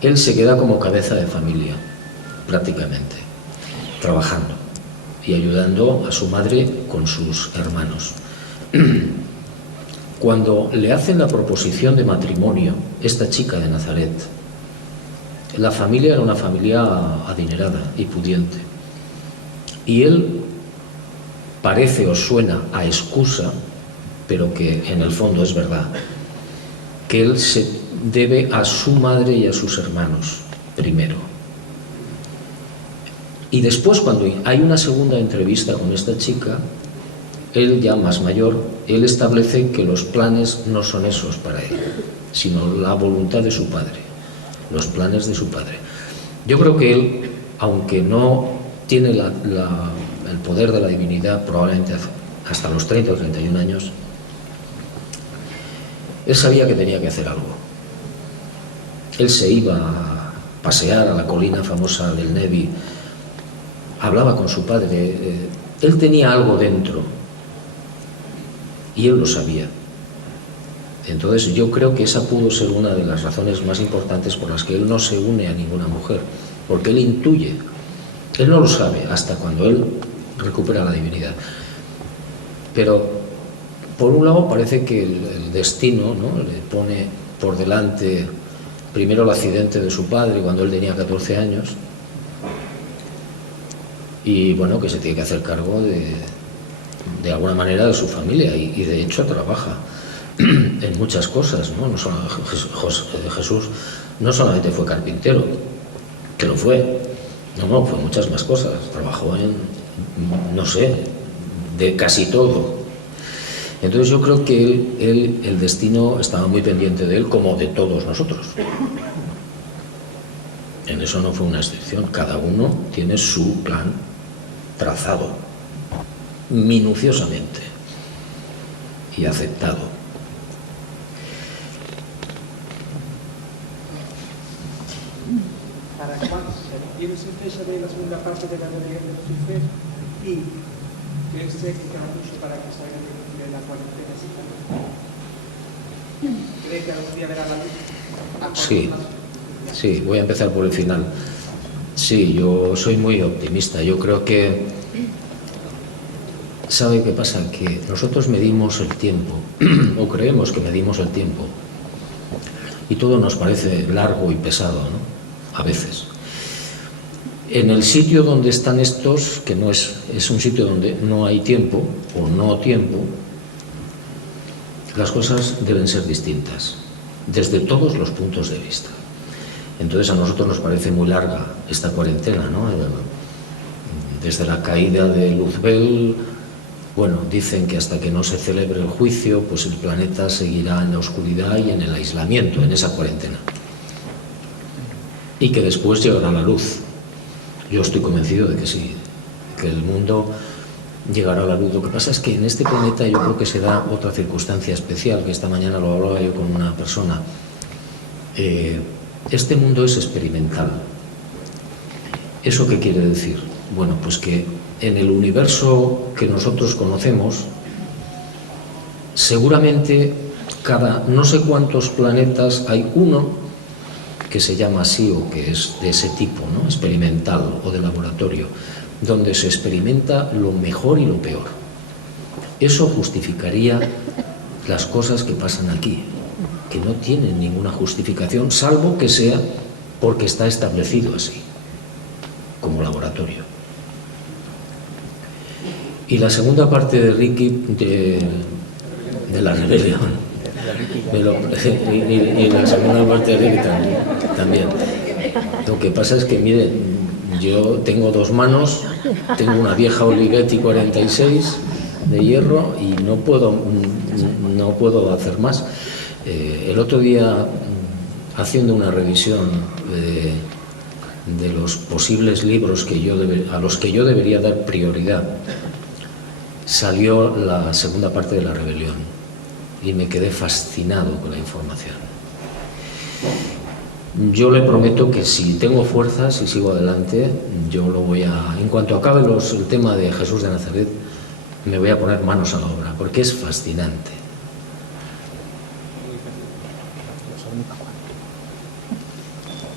él se queda como cabeza de familia, prácticamente, trabajando y ayudando a su madre con sus hermanos. Cuando le hacen la proposición de matrimonio, esta chica de Nazaret, la familia era una familia adinerada y pudiente. Y él parece o suena a excusa, pero que en el fondo es verdad, que él se debe a su madre y a sus hermanos primero. Y después, cuando hay una segunda entrevista con esta chica, él ya más mayor, él establece que los planes no son esos para él, sino la voluntad de su padre, los planes de su padre. Yo creo que él, aunque no tiene el poder de la divinidad, probablemente hasta los 30 o 31 años, él sabía que tenía que hacer algo. Él se iba a pasear a la colina famosa del Nevi, hablaba con su padre, él tenía algo dentro y él lo sabía. Entonces yo creo que esa pudo ser una de las razones más importantes por las que él no se une a ninguna mujer, porque él intuye, él no lo sabe hasta cuando él recupera la divinidad. Pero por un lado parece que el destino, ¿no?, le pone por delante primero el accidente de su padre cuando él tenía 14 años y bueno, que se tiene que hacer cargo de alguna manera de su familia y de hecho trabaja en muchas cosas, ¿no? Jesús no solamente fue carpintero, que lo fue, no, fue muchas más cosas, trabajó en, no sé, de casi todo. Entonces yo creo que el destino estaba muy pendiente de él, como de todos nosotros. En eso no fue una excepción, cada uno tiene su plan trazado minuciosamente y aceptado. ¿Para cuándo? ¿Tienes fecha de la segunda parte de la religión de Lucifer? Y ¿crees que queda mucho para que salga de la cuarentena? ¿Crees que algún día verá la luz? Sí, voy a empezar por el final. Sí, yo soy muy optimista. Yo creo que, ¿sabe qué pasa? Que nosotros medimos el tiempo, o creemos que medimos el tiempo, y todo nos parece largo y pesado, ¿no? A veces. En el sitio donde están estos, que no es un sitio donde no hay tiempo, o no tiempo, las cosas deben ser distintas, desde todos los puntos de vista. Entonces a nosotros nos parece muy larga esta cuarentena, ¿no? Desde la caída de Luzbel, bueno, dicen que hasta que no se celebre el juicio, pues el planeta seguirá en la oscuridad y en el aislamiento, en esa cuarentena. Y que después llegará la luz. Yo estoy convencido de que sí, que el mundo llegará a la luz. Lo que pasa es que en este planeta yo creo que se da otra circunstancia especial, que esta mañana lo hablaba yo con una persona. Este mundo es experimental. ¿Eso qué quiere decir? Bueno, pues que en el universo que nosotros conocemos, seguramente cada no sé cuántos planetas hay uno que se llama así o que es de ese tipo, ¿no? Experimental o de laboratorio, donde se experimenta lo mejor y lo peor. Eso justificaría las cosas que pasan aquí, que no tienen ninguna justificación, salvo que sea porque está establecido así, como laboratorio. Y la segunda parte de Ricky, de la rebelión, y la segunda parte de Ricky también. Lo que pasa es que, mire, yo tengo dos manos, tengo una vieja Olivetti 46 de hierro y no puedo hacer más. El otro día, haciendo una revisión de los posibles libros a los que yo debería dar prioridad, salió la segunda parte de La Rebelión y me quedé fascinado con la información. Yo le prometo que si tengo fuerzas y sigo adelante, yo lo voy a... En cuanto acabe el tema de Jesús de Nazaret, me voy a poner manos a la obra, porque es fascinante.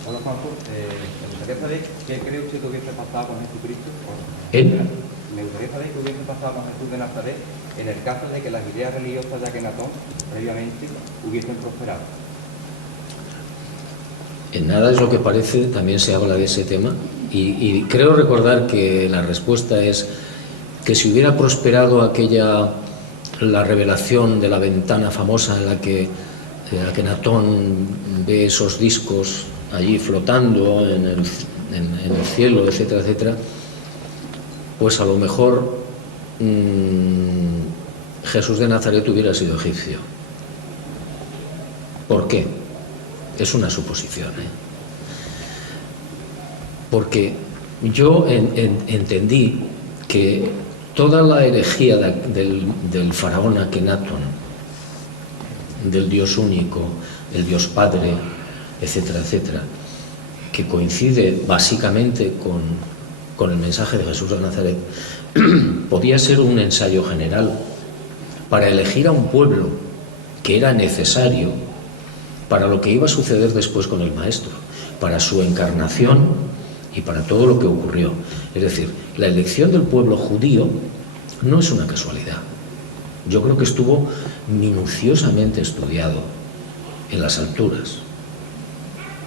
Hola, Juanjo. Me gustaría saber qué cree usted que hubiese pasado con Jesucristo. Me gustaría saber qué hubiese pasado con Jesús de Nazaret en el caso de que las ideas religiosas de Akenatón previamente hubiesen prosperado. En Nada es lo que parece, también se habla de ese tema y creo recordar que la respuesta es que si hubiera prosperado la revelación de la ventana famosa en la que Akenatón ve esos discos allí flotando en el cielo, etcétera, etcétera, pues a lo mejor Jesús de Nazaret hubiera sido egipcio. ¿Por qué? Es una suposición, Porque yo entendí que toda la herejía del faraón Akenatón, del Dios único, el Dios Padre, etcétera, etcétera, que coincide básicamente con el mensaje de Jesús de Nazaret, podía ser un ensayo general para elegir a un pueblo que era necesario para lo que iba a suceder después con el Maestro, para su encarnación y para todo lo que ocurrió. Es decir, la elección del pueblo judío no es una casualidad. Yo creo que estuvo minuciosamente estudiado en las alturas,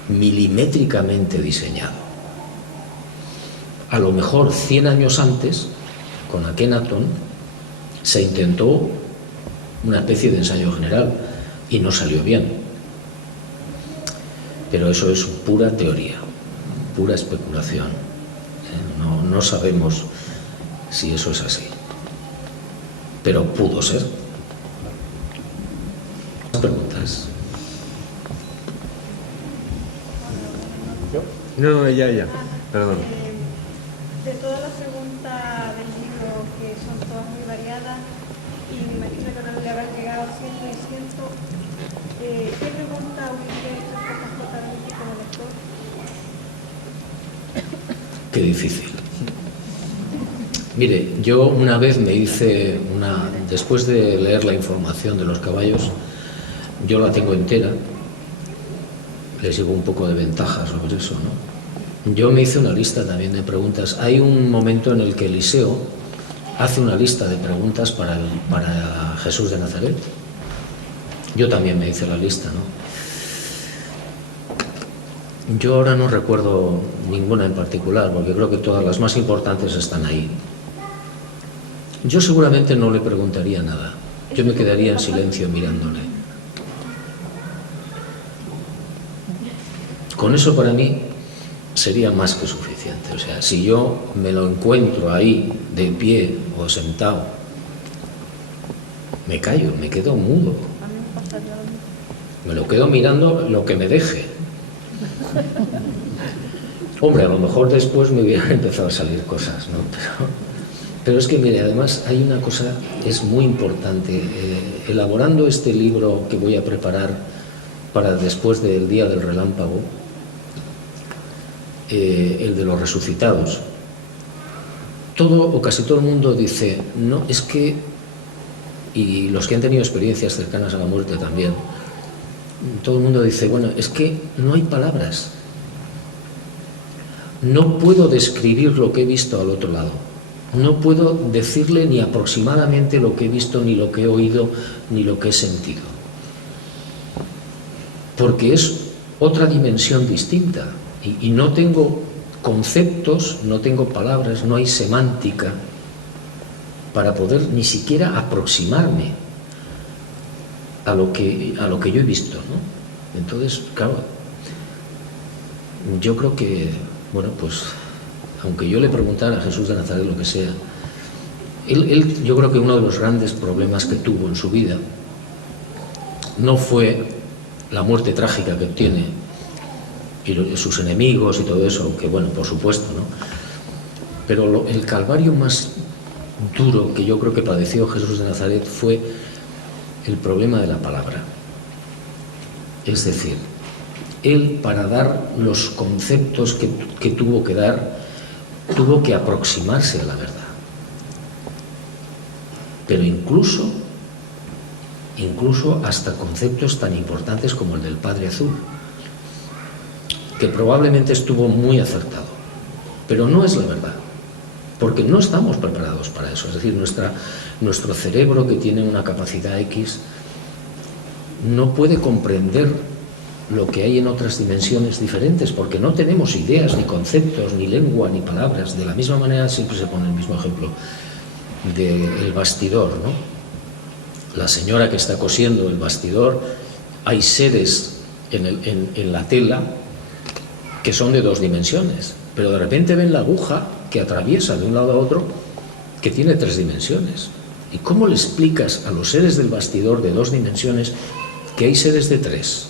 milimétricamente diseñado. A lo mejor 100 años antes, con Akenatón, se intentó una especie de ensayo general y no salió bien. Pero eso es pura teoría, pura especulación. No sabemos si eso es así. Pero pudo ser. ¿Preguntas? No, ya. Perdón. De todas las preguntas del libro, que son todas muy variadas, y me imagino que no le habrán llegado ciento y ciento, ¿qué pregunta hubiese hecho JJ como lector? Qué difícil. Mire, yo una vez me hice después de leer la información de los caballos, yo la tengo entera, les llevo un poco de ventaja sobre eso, ¿no? Yo me hice una lista también de preguntas. Hay un momento en el que Eliseo hace una lista de preguntas para Jesús de Nazaret. Yo también me hice la lista, ¿no? Yo ahora no recuerdo ninguna en particular, porque creo que todas las más importantes están ahí. Yo seguramente no le preguntaría nada. Yo me quedaría en silencio mirándole. Con eso para mí sería más que suficiente. O sea, si yo me lo encuentro ahí, de pie o sentado, me callo, me quedo mudo. Me lo quedo mirando lo que me deje. Hombre, a lo mejor después me hubieran empezado a salir cosas, ¿no? Pero es que, mire, además hay una cosa, es muy importante. Elaborando este libro que voy a preparar para después del Día del Relámpago, el de los resucitados, todo o casi todo el mundo dice, no, es que, y los que han tenido experiencias cercanas a la muerte también, todo el mundo dice, bueno, es que no hay palabras. No puedo describir lo que he visto al otro lado. No puedo decirle ni aproximadamente lo que he visto, ni lo que he oído, ni lo que he sentido. Porque es otra dimensión distinta. Y no tengo conceptos, no tengo palabras, no hay semántica para poder ni siquiera aproximarme a lo que yo he visto, ¿no? Entonces, claro, yo creo que, bueno, pues, aunque yo le preguntara a Jesús de Nazaret lo que sea, él yo creo que uno de los grandes problemas que tuvo en su vida no fue la muerte trágica que obtiene y sus enemigos y todo eso, que bueno, por supuesto, ¿no? Pero el calvario más duro que yo creo que padeció Jesús de Nazaret fue el problema de la palabra. Es decir, él, para dar los conceptos que tuvo que dar, tuvo que aproximarse a la verdad. Pero incluso hasta conceptos tan importantes como el del Padre Azul, que probablemente estuvo muy acertado, pero no es la verdad, porque no estamos preparados para eso. Es decir, nuestro cerebro, que tiene una capacidad X, no puede comprender lo que hay en otras dimensiones diferentes, porque no tenemos ideas, ni conceptos, ni lengua, ni palabras. De la misma manera, siempre se pone el mismo ejemplo del bastidor, ¿no? La señora que está cosiendo el bastidor, hay seres en la tela que son de 2 dimensiones, pero de repente ven la aguja que atraviesa de un lado a otro, que tiene 3 dimensiones. ¿Y cómo le explicas a los seres del bastidor de 2 dimensiones que hay seres de 3?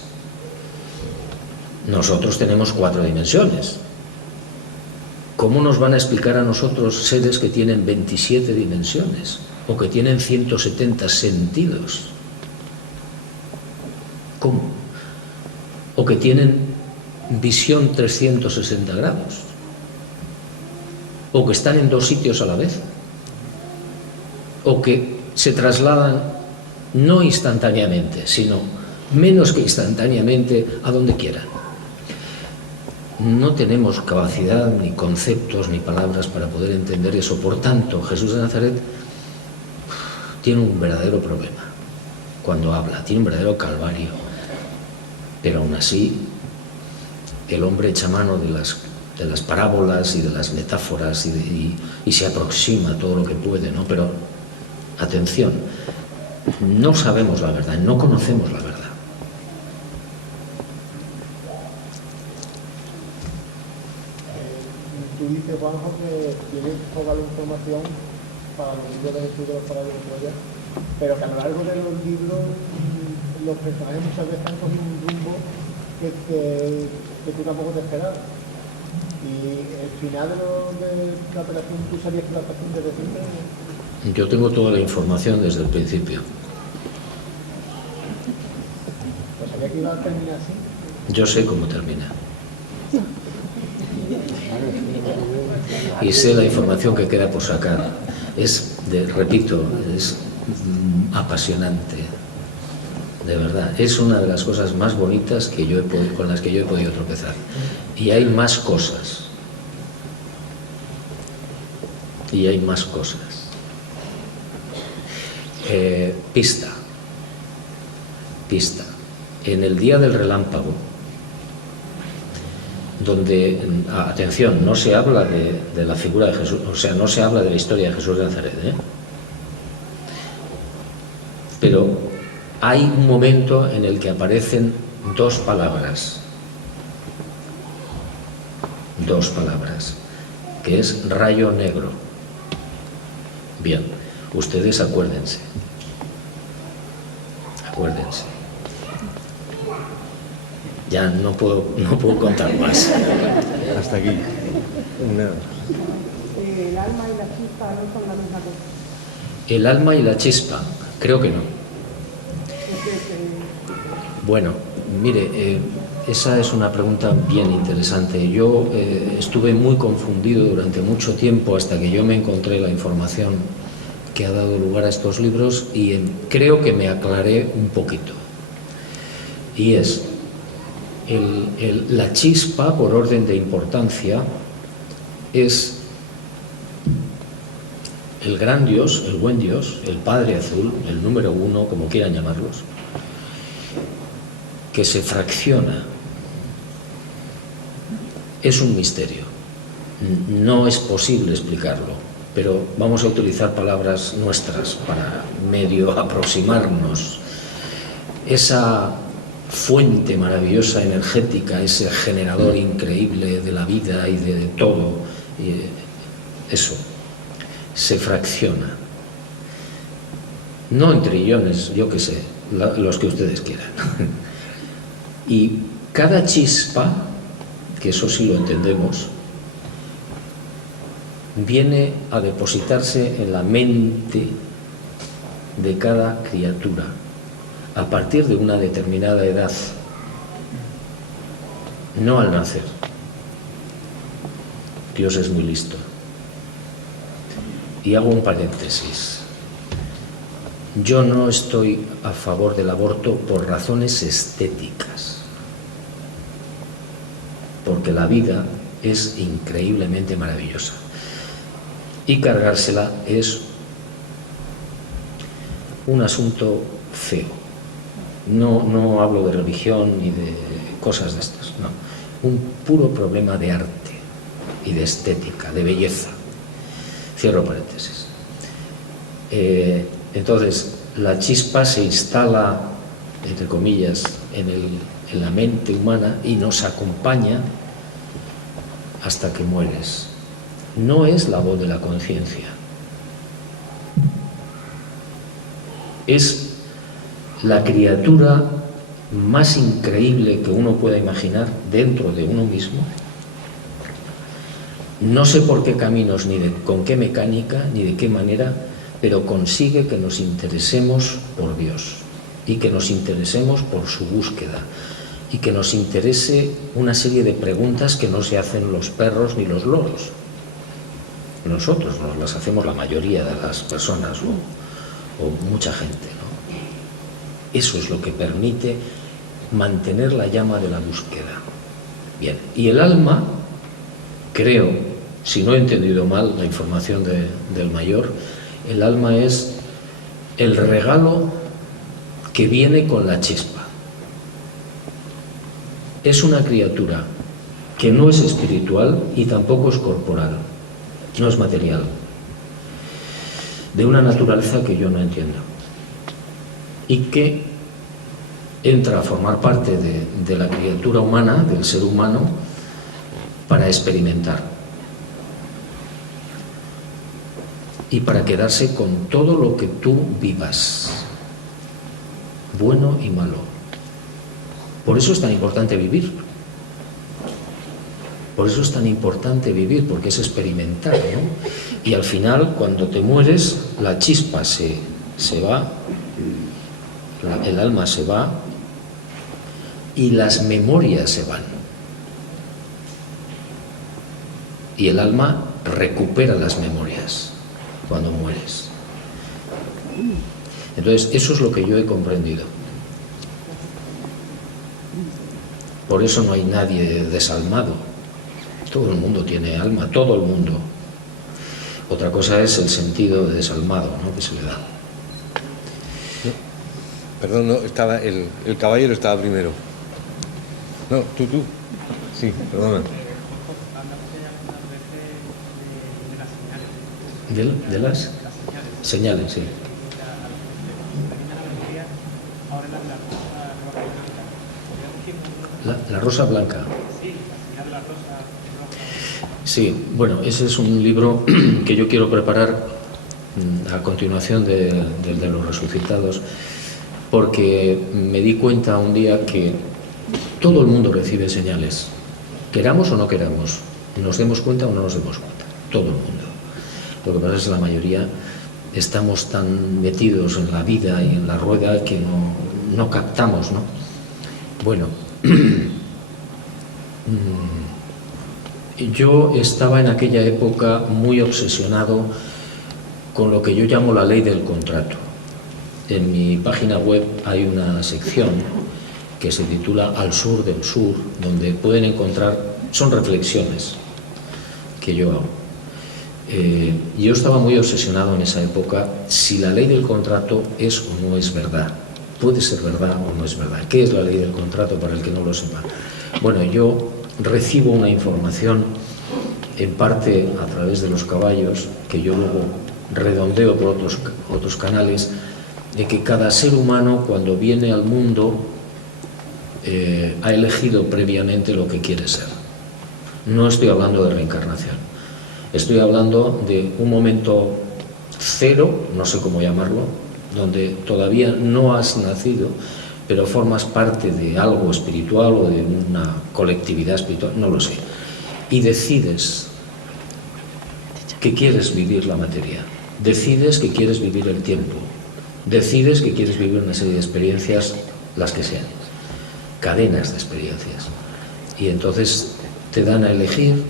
Nosotros tenemos 4 dimensiones. ¿Cómo nos van a explicar a nosotros seres que tienen 27 dimensiones o que tienen 170 sentidos? ¿Cómo? O que tienen visión 360 grados. O que están en 2 sitios a la vez. O que se trasladan no instantáneamente, sino menos que instantáneamente a donde quieran. No tenemos capacidad, ni conceptos, ni palabras para poder entender eso. Por tanto, Jesús de Nazaret tiene un verdadero problema cuando habla, tiene un verdadero calvario. Pero aún así, el hombre echa mano de las parábolas y de las metáforas y se aproxima todo lo que puede, ¿no? Pero, atención, no sabemos la verdad, no conocemos la verdad. Tú dices, Juanjo, que tienes toda la información para los libros de Jesús de los Parábolas de Troya, pero que a lo largo de los libros los personajes muchas veces han cogido un rumbo que tú tampoco te esperabas. Y el final de la operación, ¿tú sabías que la operación desde siempre? Yo tengo toda la información desde el principio. ¿Pues sabía que iba a terminar así? Yo sé cómo termina. Y sé la información que queda por sacar. Repito, es apasionante. De verdad, es una de las cosas más bonitas con las que yo he podido tropezar. Y hay más cosas. Y hay más cosas. Pista. En el día del relámpago, donde, atención, no se habla de la figura de Jesús, o sea, no se habla de la historia de Jesús de Nazaret, pero hay un momento en el que aparecen 2 palabras, que es rayo negro. Bien, ustedes acuérdense. Ya no puedo contar más. Hasta aquí. Nada. El alma y la chispa no son la misma cosa. El alma y la chispa, creo que no. Bueno, mire, esa es una pregunta bien interesante. Yo estuve muy confundido durante mucho tiempo hasta que yo me encontré la información que ha dado lugar a estos libros y creo que me aclaré un poquito. y es la chispa, por orden de importancia, es el gran Dios, el buen Dios, el Padre Azul, el número uno, como quieran llamarlos, que se fracciona. Es un misterio. No es posible explicarlo, pero vamos a utilizar palabras nuestras para medio aproximarnos. Esa fuente maravillosa, energética, ese generador increíble de la vida y de todo, eso se fracciona. No en trillones, yo qué sé, los que ustedes quieran. Y cada chispa, que eso sí lo entendemos, viene a depositarse en la mente de cada criatura a partir de una determinada edad, no al nacer. Dios es muy listo. Y hago un paréntesis. Yo no estoy a favor del aborto por razones estéticas, porque la vida es increíblemente maravillosa y cargársela es un asunto feo. No hablo de religión ni de cosas de estas, no. Un puro problema de arte y de estética, de belleza. Cierro paréntesis. Entonces, la chispa se instala, entre comillas, en la mente humana y nos acompaña hasta que mueres. No es la voz de la conciencia. Es la criatura más increíble que uno pueda imaginar dentro de uno mismo. No sé por qué caminos, ni con qué mecánica, ni de qué manera, pero consigue que nos interesemos por Dios y que nos interesemos por su búsqueda y que nos interese una serie de preguntas que no se hacen los perros ni los loros. Nosotros nos las hacemos la mayoría de las personas o mucha gente, ¿no? Eso es lo que permite mantener la llama de la búsqueda. Bien, y el alma, creo, si no he entendido mal la información del mayor, el alma es el regalo que viene con la chispa. Es una criatura que no es espiritual y tampoco es corporal, no es material, de una naturaleza que yo no entiendo y que entra a formar parte de la criatura humana, del ser humano, para experimentar y para quedarse con todo lo que tú vivas, bueno y malo. Por eso es tan importante vivir. Por eso es tan importante vivir, porque es experimentar, ¿no? Y al final, cuando te mueres, la chispa se va, el alma se va y las memorias se van. Y el alma recupera las memorias cuando mueres. Entonces, eso es lo que yo he comprendido. Por eso no hay nadie desalmado. Todo el mundo tiene alma, todo el mundo. Otra cosa es el sentido de desalmado, ¿no?, que se le da. Perdón, no, estaba el caballero estaba primero. No, tú. Sí, perdona. ¿De las señales, sí. La rosa blanca. Sí, bueno, ese es un libro que yo quiero preparar a continuación de los resucitados, porque me di cuenta un día que todo el mundo recibe señales, queramos o no queramos, nos demos cuenta o no nos demos cuenta, todo el mundo. Lo que pasa es que la mayoría estamos tan metidos en la vida y en la rueda que no captamos, ¿no? Bueno, yo estaba en aquella época muy obsesionado con lo que yo llamo la ley del contrato. En mi página web hay una sección que se titula Al sur del sur, donde pueden encontrar, son reflexiones que yo hago. Yo estaba muy obsesionado en esa época si la ley del contrato es o no es verdad. Puede ser verdad o no es verdad. ¿Qué es la ley del contrato para el que no lo sepa? Bueno, yo recibo una información en parte a través de los caballos, que yo luego redondeo por otros canales, de que cada ser humano cuando viene al mundo ha elegido previamente lo que quiere ser. No estoy hablando de reencarnación, estoy hablando de un momento cero, no sé cómo llamarlo, donde todavía no has nacido, pero formas parte de algo espiritual o de una colectividad espiritual, no lo sé, y decides que quieres vivir la materia, decides que quieres vivir el tiempo, decides que quieres vivir una serie de experiencias, las que sean, cadenas de experiencias, y entonces te dan a elegir,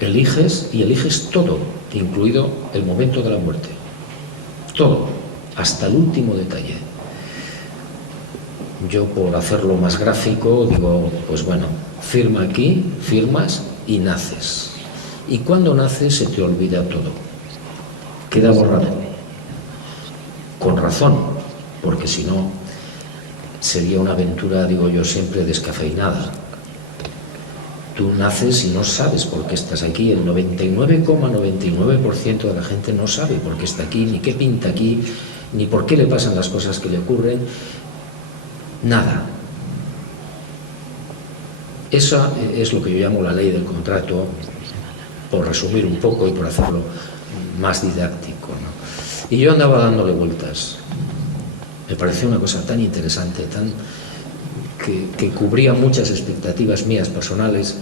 eliges y eliges todo, incluido el momento de la muerte, todo, hasta el último detalle. Yo, por hacerlo más gráfico, digo, pues bueno, firma aquí, firmas y naces. Y cuando naces se te olvida todo, queda borrado. Con razón, porque si no sería una aventura, digo yo siempre, descafeinada. Tú naces y no sabes por qué estás aquí. El 99,99% de la gente no sabe por qué está aquí, ni qué pinta aquí, ni por qué le pasan las cosas que le ocurren. Nada. Esa es lo que yo llamo la ley del contrato, por resumir un poco y por hacerlo más didáctico, ¿no? Y yo andaba dándole vueltas. Me pareció una cosa tan interesante, que cubría muchas expectativas mías personales,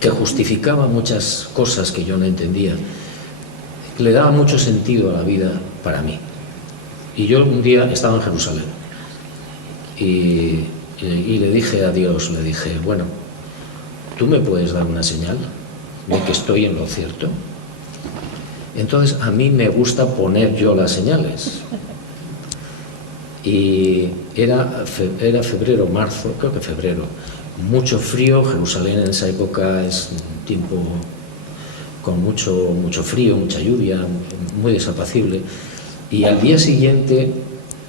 que justificaba muchas cosas que yo no entendía, que le daba mucho sentido a la vida para mí. Y yo un día estaba en Jerusalén y le dije a Dios, le dije, bueno, ¿tú me puedes dar una señal de que estoy en lo cierto? Entonces a mí me gusta poner yo las señales. Y era febrero, marzo, creo que febrero, mucho frío. Jerusalén en esa época es un tiempo con mucho frío, mucha lluvia, muy desapacible. Y al día siguiente,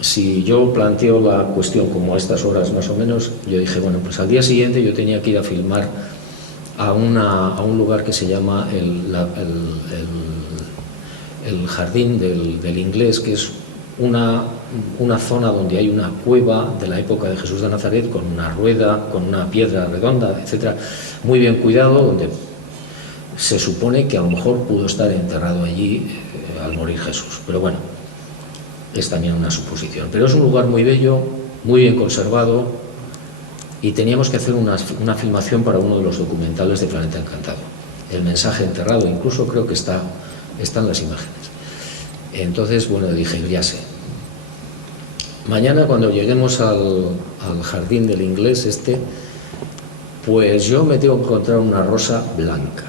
si yo planteo la cuestión como a estas horas más o menos, yo dije, bueno, pues al día siguiente yo tenía que ir a filmar a un lugar que se llama el Jardín del Inglés, que es una zona donde hay una cueva de la época de Jesús de Nazaret, con una rueda, con una piedra redonda, etcétera, muy bien cuidado, donde se supone que a lo mejor pudo estar enterrado allí al morir Jesús. Pero bueno, es también una suposición. Pero es un lugar muy bello, muy bien conservado, y teníamos que hacer una filmación para uno de los documentales de Planeta Encantado. El mensaje enterrado, incluso creo que están las imágenes. Entonces, bueno, dije, ya sé. Mañana cuando lleguemos al Jardín del Inglés pues yo me tengo que encontrar una rosa blanca.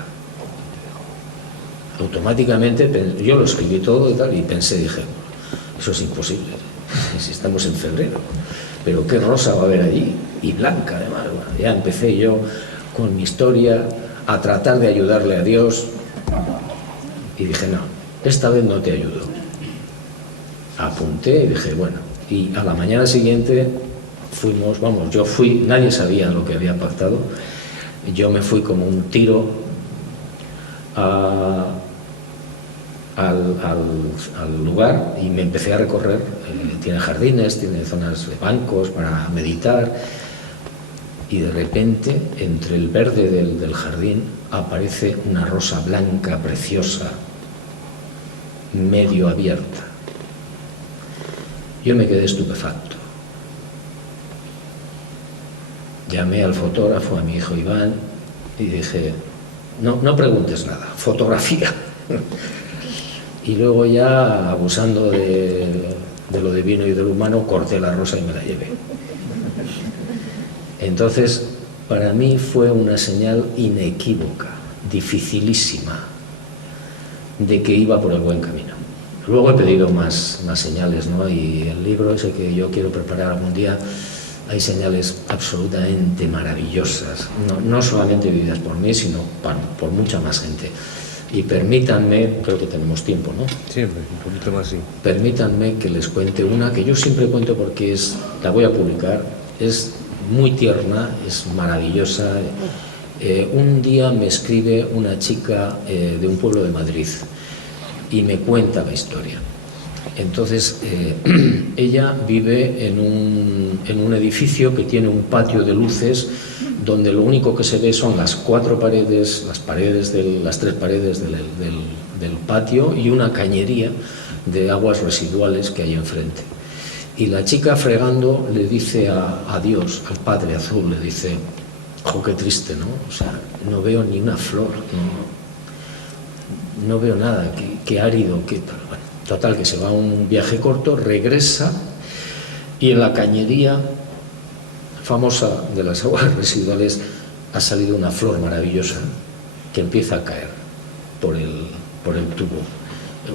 Automáticamente, yo lo escribí todo y tal, y dije, eso es imposible, si estamos en febrero, pero qué rosa va a haber allí, y blanca además. Bueno, ya empecé yo con mi historia a tratar de ayudarle a Dios, y dije, no, esta vez no te ayudo. Apunté y dije, bueno, y a la mañana siguiente yo fui, nadie sabía lo que había pactado, yo me fui como un tiro al lugar y me empecé a recorrer. Tiene jardines, tiene zonas de bancos para meditar, y de repente entre el verde del jardín aparece una rosa blanca preciosa, medio abierta. Yo me quedé estupefacto. Llamé al fotógrafo, a mi hijo Iván, y dije, no preguntes nada, fotografía. Y luego ya, abusando de lo divino y de lo humano, corté la rosa y me la llevé. Entonces, para mí fue una señal inequívoca, dificilísima, de que iba por el buen camino. Luego he pedido más señales, ¿no? Y el libro ese que yo quiero preparar algún día, hay señales absolutamente maravillosas, no solamente vividas por mí, sino por mucha más gente. Y permítanme, creo que tenemos tiempo, ¿no? Siempre, un poquito más, sí. Permítanme que les cuente una que yo siempre cuento porque la voy a publicar, es muy tierna, es maravillosa. Un día me escribe una chica de un pueblo de Madrid y me cuenta la historia. Entonces, ella vive en un edificio que tiene un patio de luces donde lo único que se ve son las tres paredes del patio y una cañería de aguas residuales que hay enfrente. Y la chica fregando le dice a Dios, al Padre Azul, le dice: ¡jo, qué triste!, ¿no? O sea, no veo ni una flor, no veo nada, qué árido, bueno, total, que se va a un viaje corto, regresa y en la cañería famosa de las aguas residuales ha salido una flor maravillosa que empieza a caer por el tubo.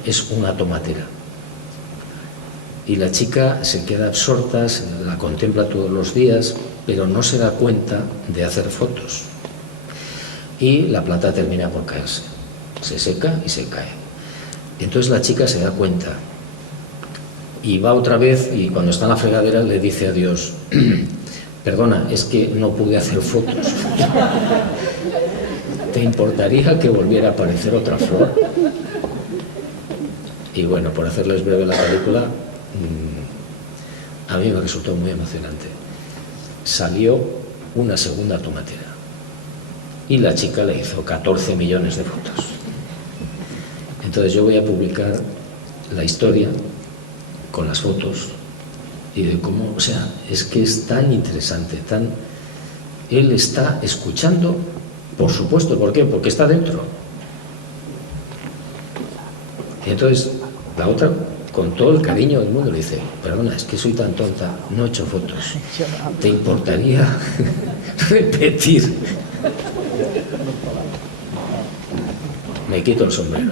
Es una tomatera. Y la chica se queda absorta, la contempla todos los días, pero no se da cuenta de hacer fotos. Y la planta termina por caerse. Se seca y se cae. Entonces la chica se da cuenta y va otra vez, y cuando está en la fregadera le dice a Dios: perdona, es que no pude hacer fotos. ¿Te importaría que volviera a aparecer otra flor? Y bueno, por hacerles breve la película, a mí me resultó muy emocionante. Salió una segunda tomatera y la chica le hizo 14 millones de fotos. Entonces yo voy a publicar la historia con las fotos y de cómo, o sea, es que es tan interesante, él está escuchando, por supuesto. ¿Por qué? Porque está dentro. Y entonces la otra, con todo el cariño del mundo, le dice: perdona, es que soy tan tonta, no he hecho fotos. ¿Te importaría repetir? Me quito el sombrero.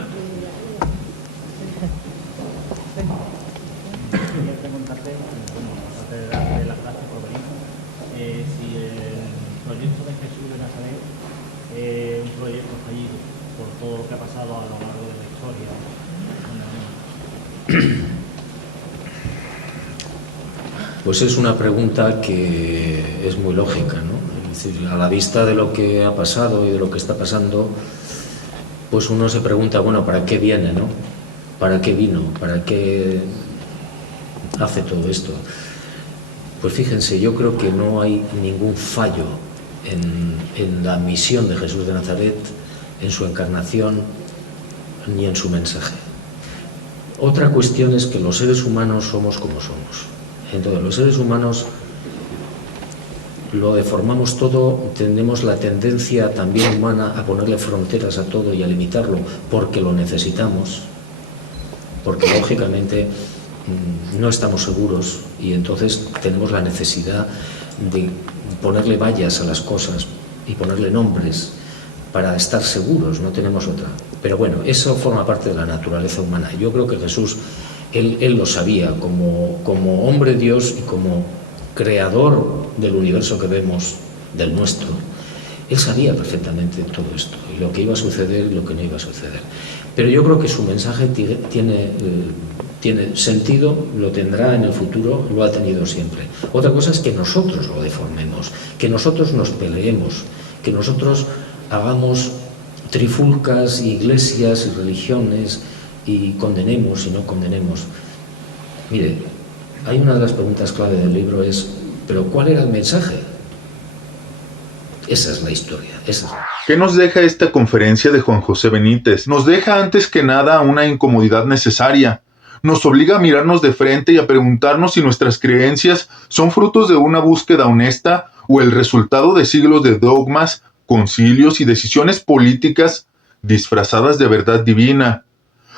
Un proyecto fallido por todo lo que ha pasado a lo largo de la historia. Pues es una pregunta que es muy lógica, ¿no? Es decir, a la vista de lo que ha pasado y de lo que está pasando, pues uno se pregunta, bueno, ¿para qué viene, no? ¿Para qué vino? ¿Para qué hace todo esto? Pues fíjense, yo creo que no hay ningún fallo en la misión de Jesús de Nazaret, en su encarnación, ni en su mensaje. Otra cuestión es que los seres humanos somos como somos. Entonces, los seres humanos lo deformamos todo, tenemos la tendencia también humana a ponerle fronteras a todo y a limitarlo porque lo necesitamos, porque lógicamente no estamos seguros y entonces tenemos la necesidad de ponerle vallas a las cosas y ponerle nombres para estar seguros, no tenemos otra. Pero bueno, eso forma parte de la naturaleza humana. Yo creo que Jesús, él lo sabía, como hombre Dios y como creador del universo que vemos, del nuestro. Él sabía perfectamente todo esto, y lo que iba a suceder y lo que no iba a suceder. Pero yo creo que su mensaje tiene sentido, lo tendrá en el futuro, lo ha tenido siempre. Otra cosa es que nosotros lo deformemos, que nosotros nos peleemos, que nosotros hagamos trifulcas, iglesias y religiones y condenemos y no condenemos. Mire, hay una de las preguntas clave del libro es, ¿pero cuál era el mensaje? Esa es la historia. ¿Qué nos deja esta conferencia de Juan José Benítez? Nos deja antes que nada una incomodidad necesaria. Nos obliga a mirarnos de frente y a preguntarnos si nuestras creencias son frutos de una búsqueda honesta o el resultado de siglos de dogmas, concilios y decisiones políticas disfrazadas de verdad divina.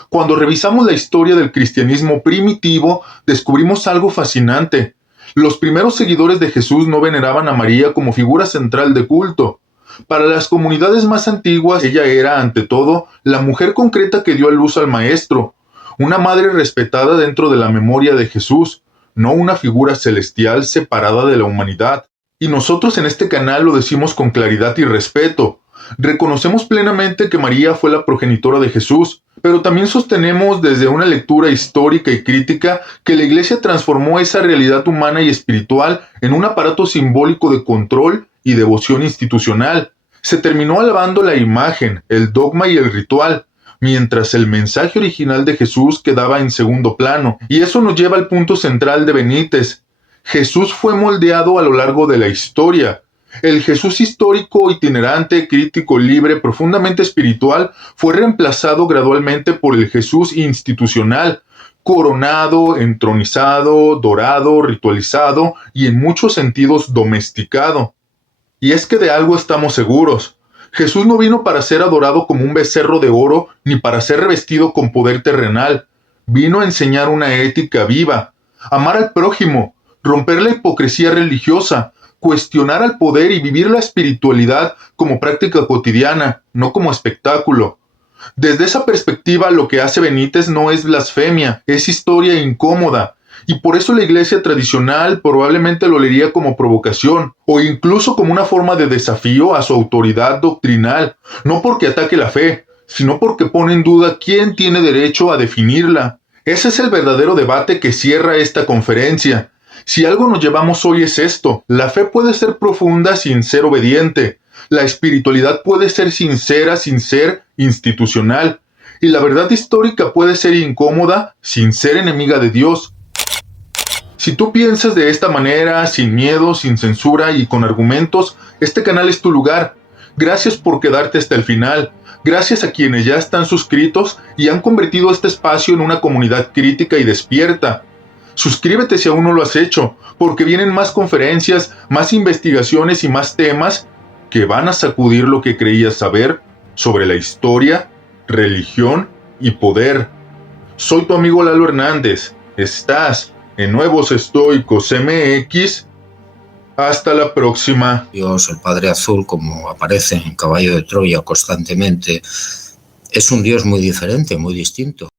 Cuando revisamos la historia del cristianismo primitivo, descubrimos algo fascinante. Los primeros seguidores de Jesús no veneraban a María como figura central de culto. Para las comunidades más antiguas, ella era, ante todo, la mujer concreta que dio a luz al Maestro, una madre respetada dentro de la memoria de Jesús, no una figura celestial separada de la humanidad. Y nosotros en este canal lo decimos con claridad y respeto. Reconocemos plenamente que María fue la progenitora de Jesús, pero también sostenemos desde una lectura histórica y crítica que la Iglesia transformó esa realidad humana y espiritual en un aparato simbólico de control y devoción institucional. Se terminó alabando la imagen, el dogma y el ritual, mientras el mensaje original de Jesús quedaba en segundo plano. Y eso nos lleva al punto central de Benítez. Jesús fue moldeado a lo largo de la historia. El Jesús histórico, itinerante, crítico, libre, profundamente espiritual, fue reemplazado gradualmente por el Jesús institucional, coronado, entronizado, dorado, ritualizado y en muchos sentidos domesticado. Y es que de algo estamos seguros. Jesús no vino para ser adorado como un becerro de oro ni para ser revestido con poder terrenal. Vino a enseñar una ética viva, amar al prójimo, romper la hipocresía religiosa, cuestionar al poder y vivir la espiritualidad como práctica cotidiana, no como espectáculo. Desde esa perspectiva, lo que hace Benítez no es blasfemia, es historia incómoda, y por eso la iglesia tradicional probablemente lo leería como provocación, o incluso como una forma de desafío a su autoridad doctrinal, no porque ataque la fe, sino porque pone en duda quién tiene derecho a definirla. Ese es el verdadero debate que cierra esta conferencia. Si algo nos llevamos hoy es esto: la fe puede ser profunda sin ser obediente, la espiritualidad puede ser sincera sin ser institucional, y la verdad histórica puede ser incómoda sin ser enemiga de Dios. Si tú piensas de esta manera, sin miedo, sin censura y con argumentos, este canal es tu lugar. Gracias por quedarte hasta el final. Gracias a quienes ya están suscritos y han convertido este espacio en una comunidad crítica y despierta. Suscríbete si aún no lo has hecho, porque vienen más conferencias, más investigaciones y más temas que van a sacudir lo que creías saber sobre la historia, religión y poder. Soy tu amigo Lalo Hernández. Estás en Nuevos Estoicos MX. Hasta la próxima. Dios, el Padre Azul, como aparece en Caballo de Troya constantemente, es un Dios muy diferente, muy distinto.